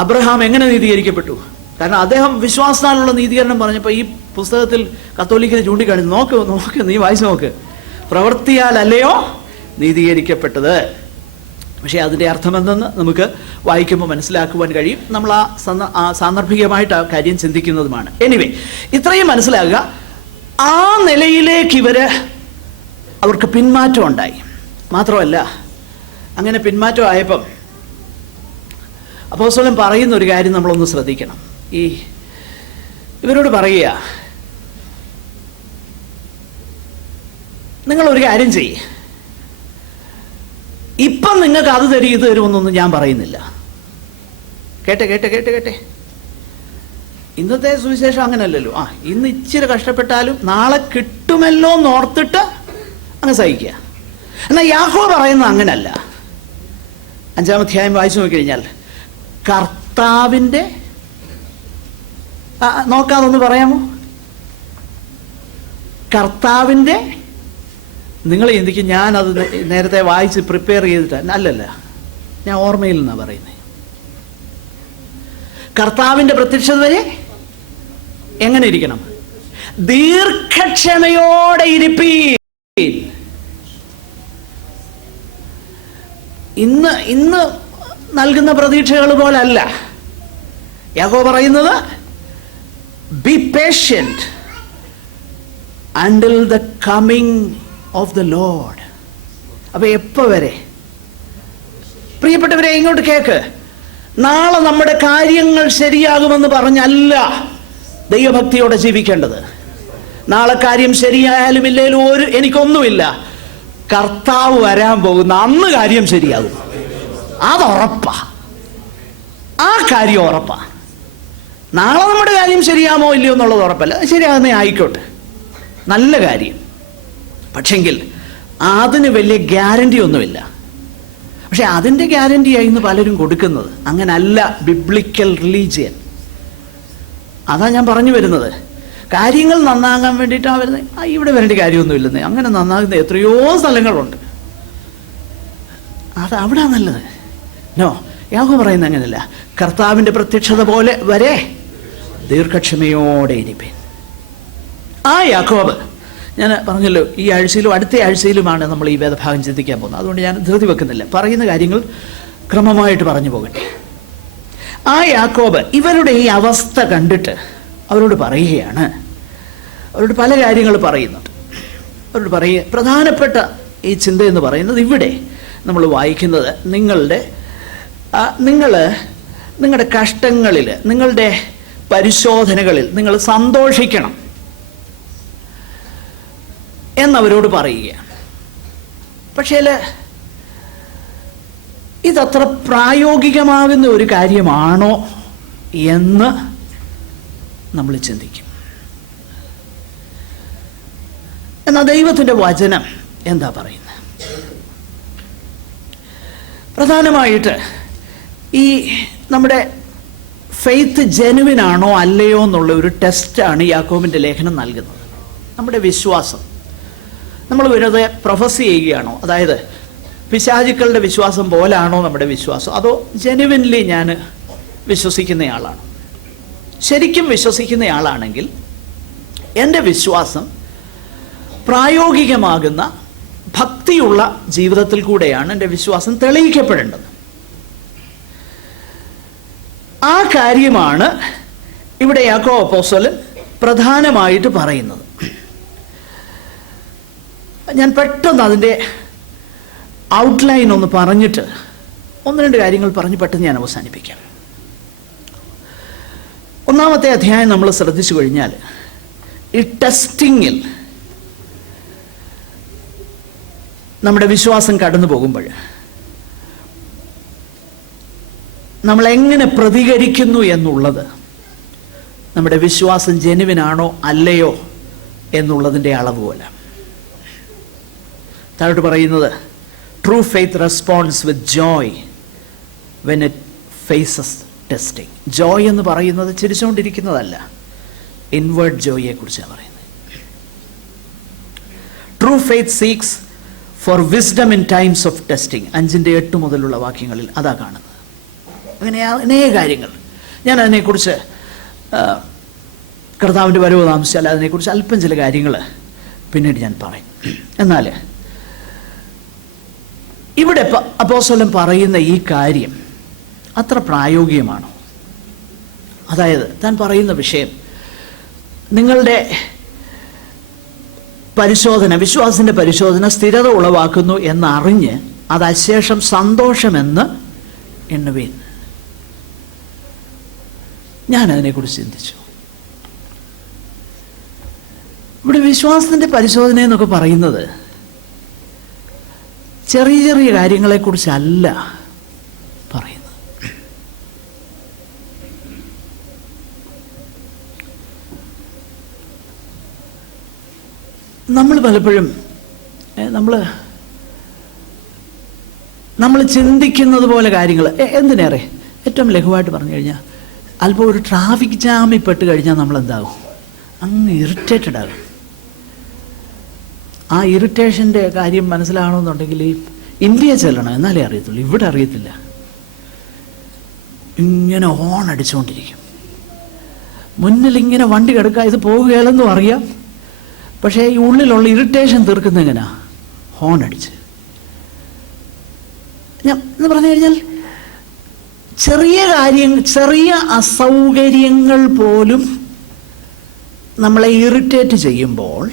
അബ്രഹാം എങ്ങനെ നീതീകരിക്കപ്പെട്ടു? കാരണം അദ്ദേഹം വിശ്വാസത്താലുള്ള നീതീകരണം പറഞ്ഞപ്പോൾ ഈ പുസ്തകത്തിൽ കത്തോലിക്കനെ ചൂണ്ടിക്കാണിച്ചു, നോക്ക് നീ വായിച്ചു നോക്ക്, പ്രവൃത്തിയാലല്ലയോ നീതീകരിക്കപ്പെട്ടത്. പക്ഷേ അതിൻ്റെ അർത്ഥമെന്തെന്ന് നമുക്ക് വായിക്കുമ്പോൾ മനസ്സിലാക്കുവാൻ കഴിയും. നമ്മൾ ആ സാന്ദർഭികമായിട്ട് ആ കാര്യം ചിന്തിക്കുന്നതുമാണ്. എനിവേ, ഇത്രയും മനസ്സിലാക്കുക, ആ നിലയിലേക്ക് അവർക്ക് പിന്മാറ്റം ഉണ്ടായി. മാത്രമല്ല, അങ്ങനെ പിന്മാറ്റം ആയപ്പം അപ്പോസ്തലൻ പറയുന്ന ഒരു കാര്യം നമ്മളൊന്ന് ശ്രദ്ധിക്കണം. ഇവരോട് പറയുക, നിങ്ങളൊരു കാര്യം ചെയ്യ്, ഇപ്പം നിങ്ങൾക്ക് അത് തരും ഇത് തരുമെന്നൊന്നും ഞാൻ പറയുന്നില്ല. കേട്ടെ, ഇന്നത്തെ സുവിശേഷം അങ്ങനെയല്ലല്ലോ. ഇന്ന് ഇച്ചിരി കഷ്ടപ്പെട്ടാലും നാളെ കിട്ടുമല്ലോ എന്നോർത്തിട്ട് അങ്ങ് സഹിക്കുക. എന്നാൽ യാക്കോബ് പറയുന്നത് അങ്ങനല്ല. 5-ാം അധ്യായം വായിച്ചു നോക്കിക്കഴിഞ്ഞാൽ, കർത്താവിൻ്റെ, നോക്കാതൊന്ന് പറയാമോ? കർത്താവിൻ്റെ, നിങ്ങൾ ചിന്തിക്കും ഞാനത് നേരത്തെ വായിച്ച് പ്രിപ്പയർ ചെയ്തിട്ട്, അല്ലല്ല, ഞാൻ ഓർമ്മയിൽ നിന്നാണ് പറയുന്നത്. കർത്താവിൻ്റെ പ്രത്യക്ഷത വരെ എങ്ങനെ ഇരിക്കണം? ദീർഘക്ഷമയോടെ ഇരിപ്പീൻ. ഇന്ന് നൽകുന്ന പ്രതീക്ഷകൾ പോലല്ല. യാക്കോബ് പറയുന്നത്, B patient until the coming of the Lord. അപ്പൊ എപ്പോ വരെ? പ്രിയപ്പെട്ടവരെ, ഇങ്ങോട്ട് കേക്ക്. നാളെ നമ്മുടെ കാര്യങ്ങൾ ശരിയാകുമെന്ന് പറഞ്ഞല്ല ദൈവഭക്തിയോടെ ജീവിക്കേണ്ടത്. നാളെ കാര്യം ശരിയായാലും ഇല്ലേലും എനിക്കൊന്നുമില്ല. കർത്താവ് വരാൻ പോകുന്ന അന്ന് കാര്യം ശരിയാകും, അതുറപ്പാ. ആ കാര്യം ഉറപ്പാണ്. നാളെ നമ്മുടെ കാര്യം ശരിയാമോ ഇല്ലയോ എന്നുള്ളത് ഉറപ്പല്ല. ശരിയാകുന്നേ ആയിക്കോട്ടെ, നല്ല കാര്യം. പക്ഷെങ്കിൽ അതിന് വലിയ ഗ്യാരണ്ടി ഒന്നുമില്ല. പക്ഷെ അതിൻ്റെ ഗ്യാരണ്ടിയായി ഇന്ന് പലരും കൊടുക്കുന്നത്. അങ്ങനല്ല ബിബ്ലിക്കൽ റിലീജിയൻ. അതാ ഞാൻ പറഞ്ഞു വരുന്നത്. കാര്യങ്ങൾ നന്നാകാൻ വേണ്ടിയിട്ടാണ് വരുന്നത്. ഇവിടെ വരേണ്ട കാര്യമൊന്നുമില്ലെന്നേ. അങ്ങനെ നന്നാകുന്ന എത്രയോ സ്ഥലങ്ങളുണ്ട്. അത് അവിടെ നല്ലത്. നോ, യാക്കോബ് പറയുന്നത് അങ്ങനെയല്ല. കർത്താവിൻ്റെ പ്രത്യക്ഷത പോലെ വരെ ദീർഘക്ഷമയോടെ ഇരിപ്പേൻ. ആ യാക്കോബ്, ഞാൻ പറഞ്ഞല്ലോ, ഈ ആഴ്ചയിലും അടുത്ത ആഴ്ചയിലുമാണ് നമ്മൾ ഈ വേദഭാഗം ചിന്തിക്കാൻ പോകുന്നത്. അതുകൊണ്ട് ഞാൻ ധൃതി വെക്കുന്നില്ല. പറയുന്ന കാര്യങ്ങൾ ക്രമമായിട്ട് പറഞ്ഞു പോകട്ടെ. ആ യാക്കോബ് ഇവരുടെ ഈ അവസ്ഥ കണ്ടിട്ട് അവരോട് പറയുകയാണ്. അവരോട് പല കാര്യങ്ങൾ പറയുന്നുണ്ട്. അവരോട് പ്രധാനപ്പെട്ട ഈ ചിന്ത എന്ന് പറയുന്നത് ഇവിടെ നമ്മൾ വായിക്കുന്നത്, നിങ്ങളുടെ കഷ്ടങ്ങളിൽ, നിങ്ങളുടെ പരിശോധനകളിൽ നിങ്ങൾ സന്തോഷിക്കണം എന്നവരോട് പറയുകയാണ്. പക്ഷേ ഇതത്ര പ്രായോഗികമാകുന്ന ഒരു കാര്യമാണോ എന്ന് നമ്മൾ ചിന്തിക്കും. എന്നാൽ ദൈവത്തിൻ്റെ വചനം എന്താ പറയുന്നത്? പ്രധാനമായിട്ട് ഈ നമ്മുടെ ഫെയ്ത്ത് ജെനുവിനാണോ അല്ലയോ എന്നുള്ള ഒരു ടെസ്റ്റാണ് യാക്കോബിൻ്റെ ലേഖനം നൽകുന്നത്. നമ്മുടെ വിശ്വാസം നമ്മൾ വെറുതെ പ്രൊഫസ് ചെയ്യുകയാണോ, അതായത് പിശാചുക്കളുടെ വിശ്വാസം പോലാണോ നമ്മുടെ വിശ്വാസം, അതോ ജെനുവിൻലി ഞാൻ വിശ്വസിക്കുന്നയാളാണ്? ശരിക്കും വിശ്വസിക്കുന്നയാളാണെങ്കിൽ എൻ്റെ വിശ്വാസം പ്രായോഗികമാകുന്ന ഭക്തിയുള്ള ജീവിതത്തിൽ കൂടെയാണ് എൻ്റെ വിശ്വാസം തെളിയിക്കപ്പെടേണ്ടത്. ആ കാര്യമാണ് ഇവിടെ യാക്കോബ് അപ്പോസ്തലൻ പ്രധാനമായിട്ട് പറയുന്നത്. ഞാൻ പെട്ടെന്ന് അതിൻ്റെ ഔട്ട്ലൈൻ ഒന്ന് പറഞ്ഞിട്ട് ഒന്ന് രണ്ട് കാര്യങ്ങൾ പറഞ്ഞ് പെട്ടെന്ന് ഞാൻ അവസാനിപ്പിക്കാം. ഒന്നാമത്തെ അധ്യായം നമ്മൾ ശ്രദ്ധിച്ചു കഴിഞ്ഞാൽ ഈ ടെസ്റ്റിങ്ങിൽ നമ്മുടെ വിശ്വാസം കടന്നു പോകുമ്പോൾ നമ്മൾ എങ്ങനെ പ്രതികരിക്കുന്നു എന്നുള്ളത് നമ്മുടെ വിശ്വാസം ജെനുവിനാണോ അല്ലയോ എന്നുള്ളതിൻ്റെ അളവ് പോലെ. താഴോട്ട് പറയുന്നത്, true faith response with joy when it faces testing. Joy എന്ന് പറയുന്നത് ചിരിച്ചുകൊണ്ടിരിക്കുന്നതല്ല, ഇൻവേർഡ് ജോയിയെ കുറിച്ചാണ് പറയുന്നത്. True faith seeks for wisdom in times of testing. 5-8 മുതലുള്ള വാക്യങ്ങളിൽ അതാ കാണുന്നത്. അങ്ങനെ അനേക കാര്യങ്ങൾ. ഞാൻ അതിനെക്കുറിച്ച് കർത്താവിൻ്റെ വരവ് താമസിച്ചാൽ അതിനെക്കുറിച്ച് അല്പം ചില കാര്യങ്ങൾ പിന്നീട് ഞാൻ പറയും. എന്നാൽ ഇവിടെ അപ്പോസ്തലൻ പറയുന്ന ഈ കാര്യം അത്ര പ്രായോഗികമാണോ? അതായത് താൻ പറയുന്ന വിഷയം നിങ്ങളുടെ പരിശോധന, വിശ്വാസത്തിൻ്റെ പരിശോധന സ്ഥിരത ഉളവാക്കുന്നു എന്നറിഞ്ഞ് അത് അശേഷം സന്തോഷമെന്ന് എണ്ണുവീൻ. ഞാനതിനെക്കുറിച്ച് ചിന്തിച്ചു. ഇവിടെ വിശ്വാസത്തിൻ്റെ പരിശോധന എന്നൊക്കെ പറയുന്നത് ചെറിയ ചെറിയ കാര്യങ്ങളെക്കുറിച്ചല്ല പറയുന്നത്. നമ്മൾ പലപ്പോഴും നമ്മൾ ചിന്തിക്കുന്നത് പോലെ കാര്യങ്ങൾ എന്തിനേറെ ഏറ്റവും ലഘുവായിട്ട് പറഞ്ഞു കഴിഞ്ഞാൽ, അല്പം ഒരു ട്രാഫിക് ജാമിൽ പെട്ട് കഴിഞ്ഞാൽ നമ്മളെന്താകും? അങ്ങ് ഇറിറ്റേറ്റഡ് ആകും. ആ ഇറിറ്റേഷൻ്റെ കാര്യം മനസ്സിലാകണമെന്നുണ്ടെങ്കിൽ ഈ ഇന്ത്യ ചെല്ലണം, എന്നാലേ അറിയത്തുള്ളൂ. ഇവിടെ അറിയത്തില്ല. ഇങ്ങനെ ഹോൺ അടിച്ചുകൊണ്ടിരിക്കും. മുന്നിൽ ഇങ്ങനെ വണ്ടി കിടക്കുക, ഇത് പോകുകയല്ലെന്നും അറിയാം. പക്ഷേ ഈ ഉള്ളിലുള്ള ഇറിറ്റേഷൻ തീർക്കുന്ന എങ്ങനെയാ? ഹോൺ അടിച്ച്. ഞാൻ എന്ന് പറഞ്ഞു കഴിഞ്ഞാൽ ചെറിയ അസൗകര്യങ്ങൾ പോലും നമ്മളെ ഇറിറ്റേറ്റ് ചെയ്യുമ്പോൾ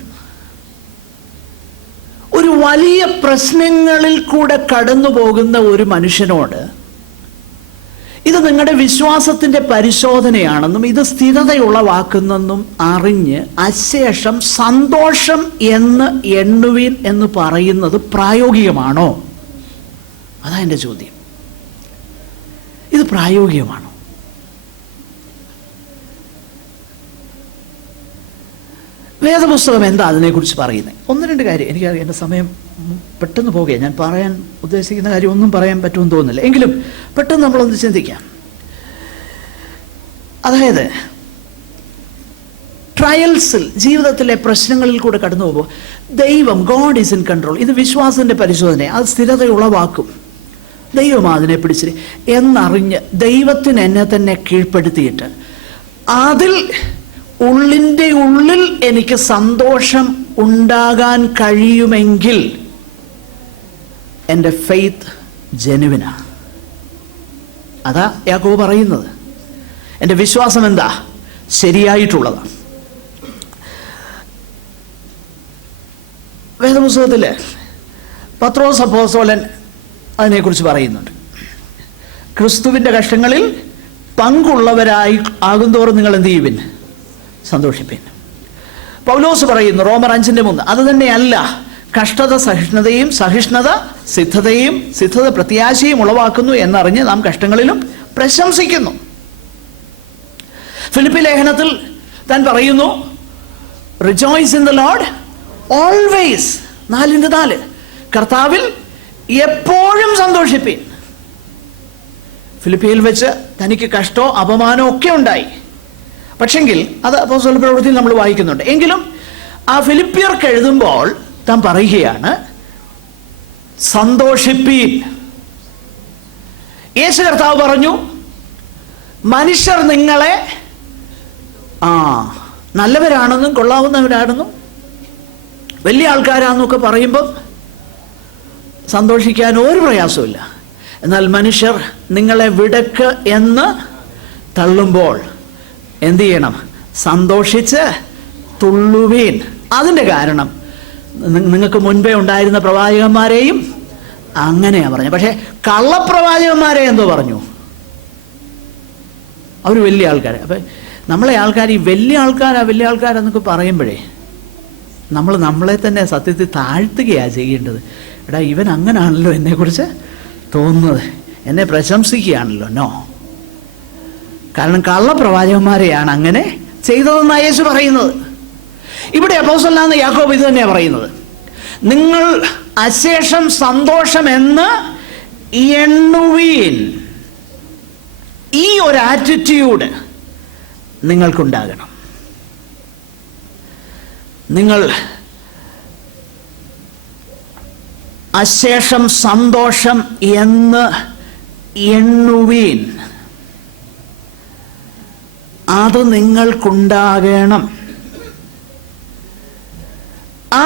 ഒരു വലിയ പ്രശ്നങ്ങളിൽ കൂടെ കടന്നു പോകുന്ന ഒരു മനുഷ്യനോട് ഇത് നിങ്ങളുടെ വിശ്വാസത്തിൻ്റെ പരിശോധനയാണെന്നും ഇത് സ്ഥിരതയുളവാക്കുന്നെന്നും അറിഞ്ഞ് അശേഷം സന്തോഷം എന്ന് എണ്ണുവീൻ എന്ന് പറയുന്നത് പ്രായോഗികമാണോ? അതാ എൻ്റെ ചോദ്യം. ഇത് പ്രായോഗികമാണോ? വേദപുസ്തകം എന്താ അതിനെക്കുറിച്ച് പറയുന്നത്? ഒന്ന് രണ്ട് കാര്യം. എനിക്കറിയാം എൻ്റെ സമയം പെട്ടെന്ന് പോകുക, ഞാൻ പറയാൻ ഉദ്ദേശിക്കുന്ന കാര്യം ഒന്നും പറയാൻ പറ്റുമെന്ന് തോന്നുന്നില്ല, എങ്കിലും പെട്ടെന്ന് നമ്മളൊന്ന് ചിന്തിക്കാം. അതായത് ട്രയൽസിൽ, ജീവിതത്തിലെ പ്രശ്നങ്ങളിൽ കൂടെ കടന്നു പോകുമ്പോൾ ദൈവം, ഗോഡ് ഈസ് ഇൻ കൺട്രോൾ. ഇത് വിശ്വാസത്തിൻ്റെ പരിശോധന, അത് സ്ഥിരത ഉളവാക്കും. ദൈവം അതിനെ പിടിച്ച് എന്നറിഞ്ഞ് ദൈവത്തിന് എന്നെ തന്നെ കീഴ്പ്പെടുത്തിയിട്ട് അതിൽ ഉള്ളിൻ്റെ ഉള്ളിൽ എനിക്ക് സന്തോഷം ഉണ്ടാകാൻ കഴിയുമെങ്കിൽ എൻ്റെ ഫെയ്ത്ത് ജെനുവിനാണ്. അതാ യാക്കോബ് പറയുന്നത്. എൻ്റെ വിശ്വാസം എന്താ? ശരിയായിട്ടുള്ളതാണ്. വേദപുസ്തകത്തിൽ പത്രോസ് അപ്പോസ്തലൻ അതിനെക്കുറിച്ച് പറയുന്നുണ്ട്. ക്രിസ്തുവിൻ്റെ കഷ്ടങ്ങളിൽ പങ്കുള്ളവരായി ആകുന്തോറും നിങ്ങൾ എന്ത് ചെയ്യുവിൻ? സന്തോഷിപ്പിൻ. പൗലോസ് പറയുന്നു റോമർ 5:3, അത് തന്നെയല്ല കഷ്ടത സഹിഷ്ണുതയും, സഹിഷ്ണുത സിദ്ധതയും, സിദ്ധത പ്രത്യാശയും ഉളവാക്കുന്നു എന്നറിഞ്ഞ് നാം കഷ്ടങ്ങളിലും പ്രശംസിക്കുന്നു. ഫിലിപ്പി ലേഖനത്തിൽ താൻ പറയുന്നു rejoice in the Lord always, 4:4, കർത്താവിൽ എപ്പോഴും സന്തോഷിപ്പിൻ. ഫിലിപ്പിയിൽ വെച്ച് തനിക്ക് കഷ്ടമോ അപമാനമോ ഒക്കെ ഉണ്ടായി. പക്ഷെങ്കിൽ അത് അപ്പോസ്തല പ്രവൃത്തിയിൽ നമ്മൾ വായിക്കുന്നുണ്ട്. എങ്കിലും ആ ഫിലിപ്പിയർക്ക് എഴുതുമ്പോൾ താൻ പറയുകയാണ് സന്തോഷിപ്പീൻ. യേശു കർത്താവ് പറഞ്ഞു മനുഷ്യർ നിങ്ങളെ നല്ലവരാണെന്നും കൊള്ളാവുന്നവരാണെന്നും വലിയ ആൾക്കാരാണെന്നൊക്കെ പറയുമ്പോൾ സന്തോഷിക്കാൻ ഒരു പ്രയാസമില്ല. എന്നാൽ മനുഷ്യർ നിങ്ങളെ വിടക്ക് എന്ന് തള്ളുമ്പോൾ എന്ത് ചെയ്യണം? സന്തോഷിച്ച് തുള്ളുവീൻ. അതിൻ്റെ കാരണം നിങ്ങൾക്ക് മുൻപേ ഉണ്ടായിരുന്ന പ്രവാചകന്മാരെയും അങ്ങനെയാണ് പറഞ്ഞത്. പക്ഷേ കള്ളപ്രവാചകന്മാരെ എന്തോ പറഞ്ഞു? അവർ വലിയ ആൾക്കാർ. അപ്പം നമ്മളെ ആൾക്കാർ ഈ വലിയ ആൾക്കാരെന്നൊക്കെ പറയുമ്പോഴേ നമ്മൾ നമ്മളെ തന്നെ സത്യത്തിൽ താഴ്ത്തുകയാണ് ചെയ്യേണ്ടത്. എടാ, ഇവൻ അങ്ങനാണല്ലോ എന്നെക്കുറിച്ച് തോന്നുന്നത്, എന്നെ പ്രശംസിക്കുകയാണല്ലോ. നോ, കാരണം കള്ളപ്രവാചകന്മാരെയാണ് അങ്ങനെ ചെയ്തതെന്നാണ് യേശു പറയുന്നത്. ഇവിടെ അപ്പോസ്തലനായ യാക്കോബ് ഇത് തന്നെയാണ് പറയുന്നത്. നിങ്ങൾ അശേഷം സന്തോഷമെന്ന് എണ്ണുവീൻ. ഈ ഒരു ആറ്റിറ്റ്യൂഡ് നിങ്ങൾക്കുണ്ടാകണം. നിങ്ങൾ അശേഷം സന്തോഷം എന്ന് എണ്ണുവീൻ. അത് നിങ്ങൾക്കുണ്ടാകണം.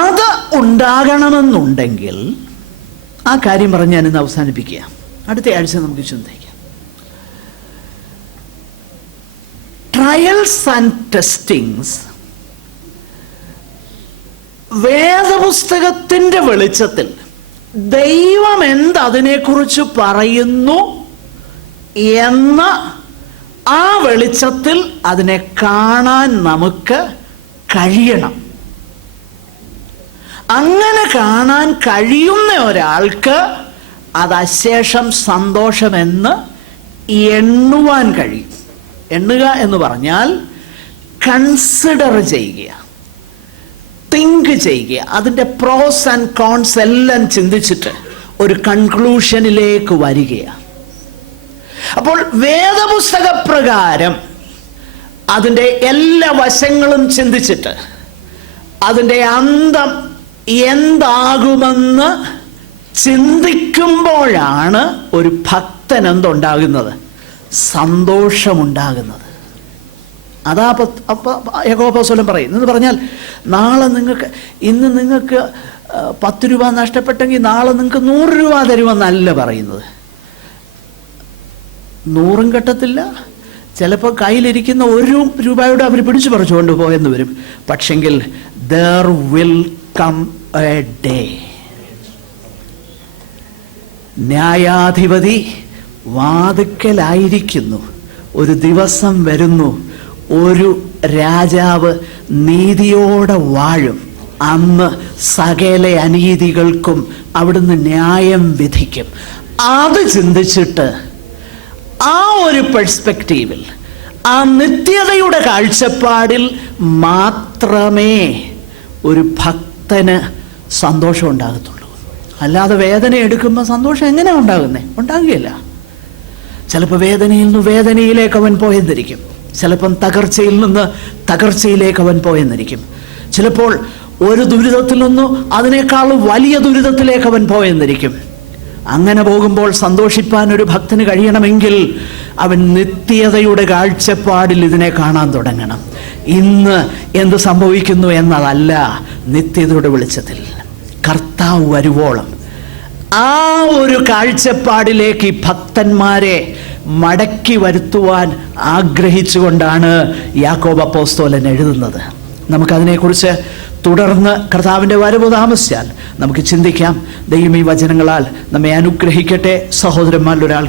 അത് ഉണ്ടാകണമെന്നുണ്ടെങ്കിൽ ആ കാര്യം പറഞ്ഞ് ഞാനിന്ന് അവസാനിപ്പിക്കുക. അടുത്ത ആഴ്ച നമുക്ക് ചിന്തിക്കാം. ട്രയൽസ് ആൻഡ് ടെസ്റ്റിങ്സ് വേദപുസ്തകത്തിൻ്റെ വെളിച്ചത്തിൽ ദൈവം എന്തതിനെക്കുറിച്ച് പറയുന്നു എന്ന ആ വെളിച്ചത്തിൽ അതിനെ കാണാൻ നമുക്ക് കഴിയണം. അങ്ങനെ കാണാൻ കഴിയുന്ന ഒരാൾക്ക് അത് അശേഷം സന്തോഷമെന്ന് എണ്ണുവാൻ കഴിയും. എണ്ണുക എന്ന് പറഞ്ഞാൽ കൺസിഡർ ചെയ്യുക, തിങ്ക് ചെയ്യുക, അതിൻ്റെ പ്രോസ് ആൻഡ് കോൺസ് എല്ലാം ചിന്തിച്ചിട്ട് ഒരു കൺക്ലൂഷനിലേക്ക് വരികയാണ്. അപ്പോൾ വേദപുസ്തക പ്രകാരം അതിൻ്റെ എല്ലാ വശങ്ങളും ചിന്തിച്ചിട്ട് അതിൻ്റെ അന്തം എന്താകുമെന്ന് ചിന്തിക്കുമ്പോഴാണ് ഒരു ഭക്തൻ എന്തുണ്ടാകുന്നത്? സന്തോഷമുണ്ടാകുന്നത്. അതാ യാക്കോബ് അപ്പോസ്തലൻ പറയും. എന്ന് പറഞ്ഞാൽ നാളെ ഇന്ന് നിങ്ങൾക്ക് 10 രൂപ നഷ്ടപ്പെട്ടെങ്കിൽ നാളെ നിങ്ങൾക്ക് 100 രൂപ തരുമെന്നല്ല പറയുന്നത്. 100 കിട്ടത്തില്ല, ചിലപ്പോൾ കയ്യിലിരിക്കുന്ന 1 രൂപയോടെ അവർ പിടിച്ചു പറിച്ചുകൊണ്ട് പോയെന്ന് വരും. പക്ഷെങ്കിൽ there will come a day, ന്യായാധിപതി വാതിക്കലായിരിക്കുന്നു, ഒരു ദിവസം വരുന്നു, ഒരു രാജാവ് നീതിയോടെ വാഴും. അന്ന് സകല അനീതികൾക്കും അവിടുന്ന് ന്യായം വിധിക്കും. അത് ചിന്തിച്ചിട്ട് ആ ഒരു പെർസ്പെക്റ്റീവിൽ, ആ നിത്യതയുടെ കാഴ്ചപ്പാടിൽ മാത്രമേ ഒരു ഭക്തന് സന്തോഷം ഉണ്ടാകത്തുള്ളൂ. അല്ലാതെ വേദന എടുക്കുമ്പോൾ സന്തോഷം എങ്ങനെയാണ് ഉണ്ടാകുന്നത്? ഉണ്ടാകുകയില്ല. ചിലപ്പോൾ വേദനയിൽ നിന്ന് വേദനയിലേക്ക് അവൻ പോയെന്നിരിക്കും, ചിലപ്പം തകർച്ചയിൽ നിന്ന് തകർച്ചയിലേക്ക് അവൻ പോയെന്നിരിക്കും, ചിലപ്പോൾ ഒരു ദുരിതത്തിൽ നിന്ന് അതിനേക്കാൾ വലിയ ദുരിതത്തിലേക്ക് അവൻ പോയെന്നിരിക്കും. അങ്ങനെ പോകുമ്പോൾ സന്തോഷിപ്പാൻ ഒരു ഭക്തന് കഴിയണമെങ്കിൽ അവൻ നിത്യതയുടെ കാഴ്ചപ്പാടിൽ ഇതിനെ കാണാൻ തുടങ്ങണം. ഇന്ന് എന്ത് സംഭവിക്കുന്നു എന്നതല്ല, നിത്യതയുടെ വെളിച്ചത്തിൽ കർത്താവ് വരുവോളം ആ ഒരു കാഴ്ചപ്പാടിലേക്ക് ഈ ഭക്തന്മാരെ മടക്കി വരുത്തുവാൻ ആഗ്രഹിച്ചുകൊണ്ടാണ് യാക്കോബ് അപ്പോസ്തലൻ എഴുതുന്നത്. നമുക്കതിനെക്കുറിച്ച് തുടർന്ന് കർത്താവിൻ്റെ വരവ് താമസിച്ചാൽ നമുക്ക് ചിന്തിക്കാം. ദൈവം ഈ വചനങ്ങളാൽ നമ്മെ അനുഗ്രഹിക്കട്ടെ. സഹോദരന്മാരിൽ ഒരാൾ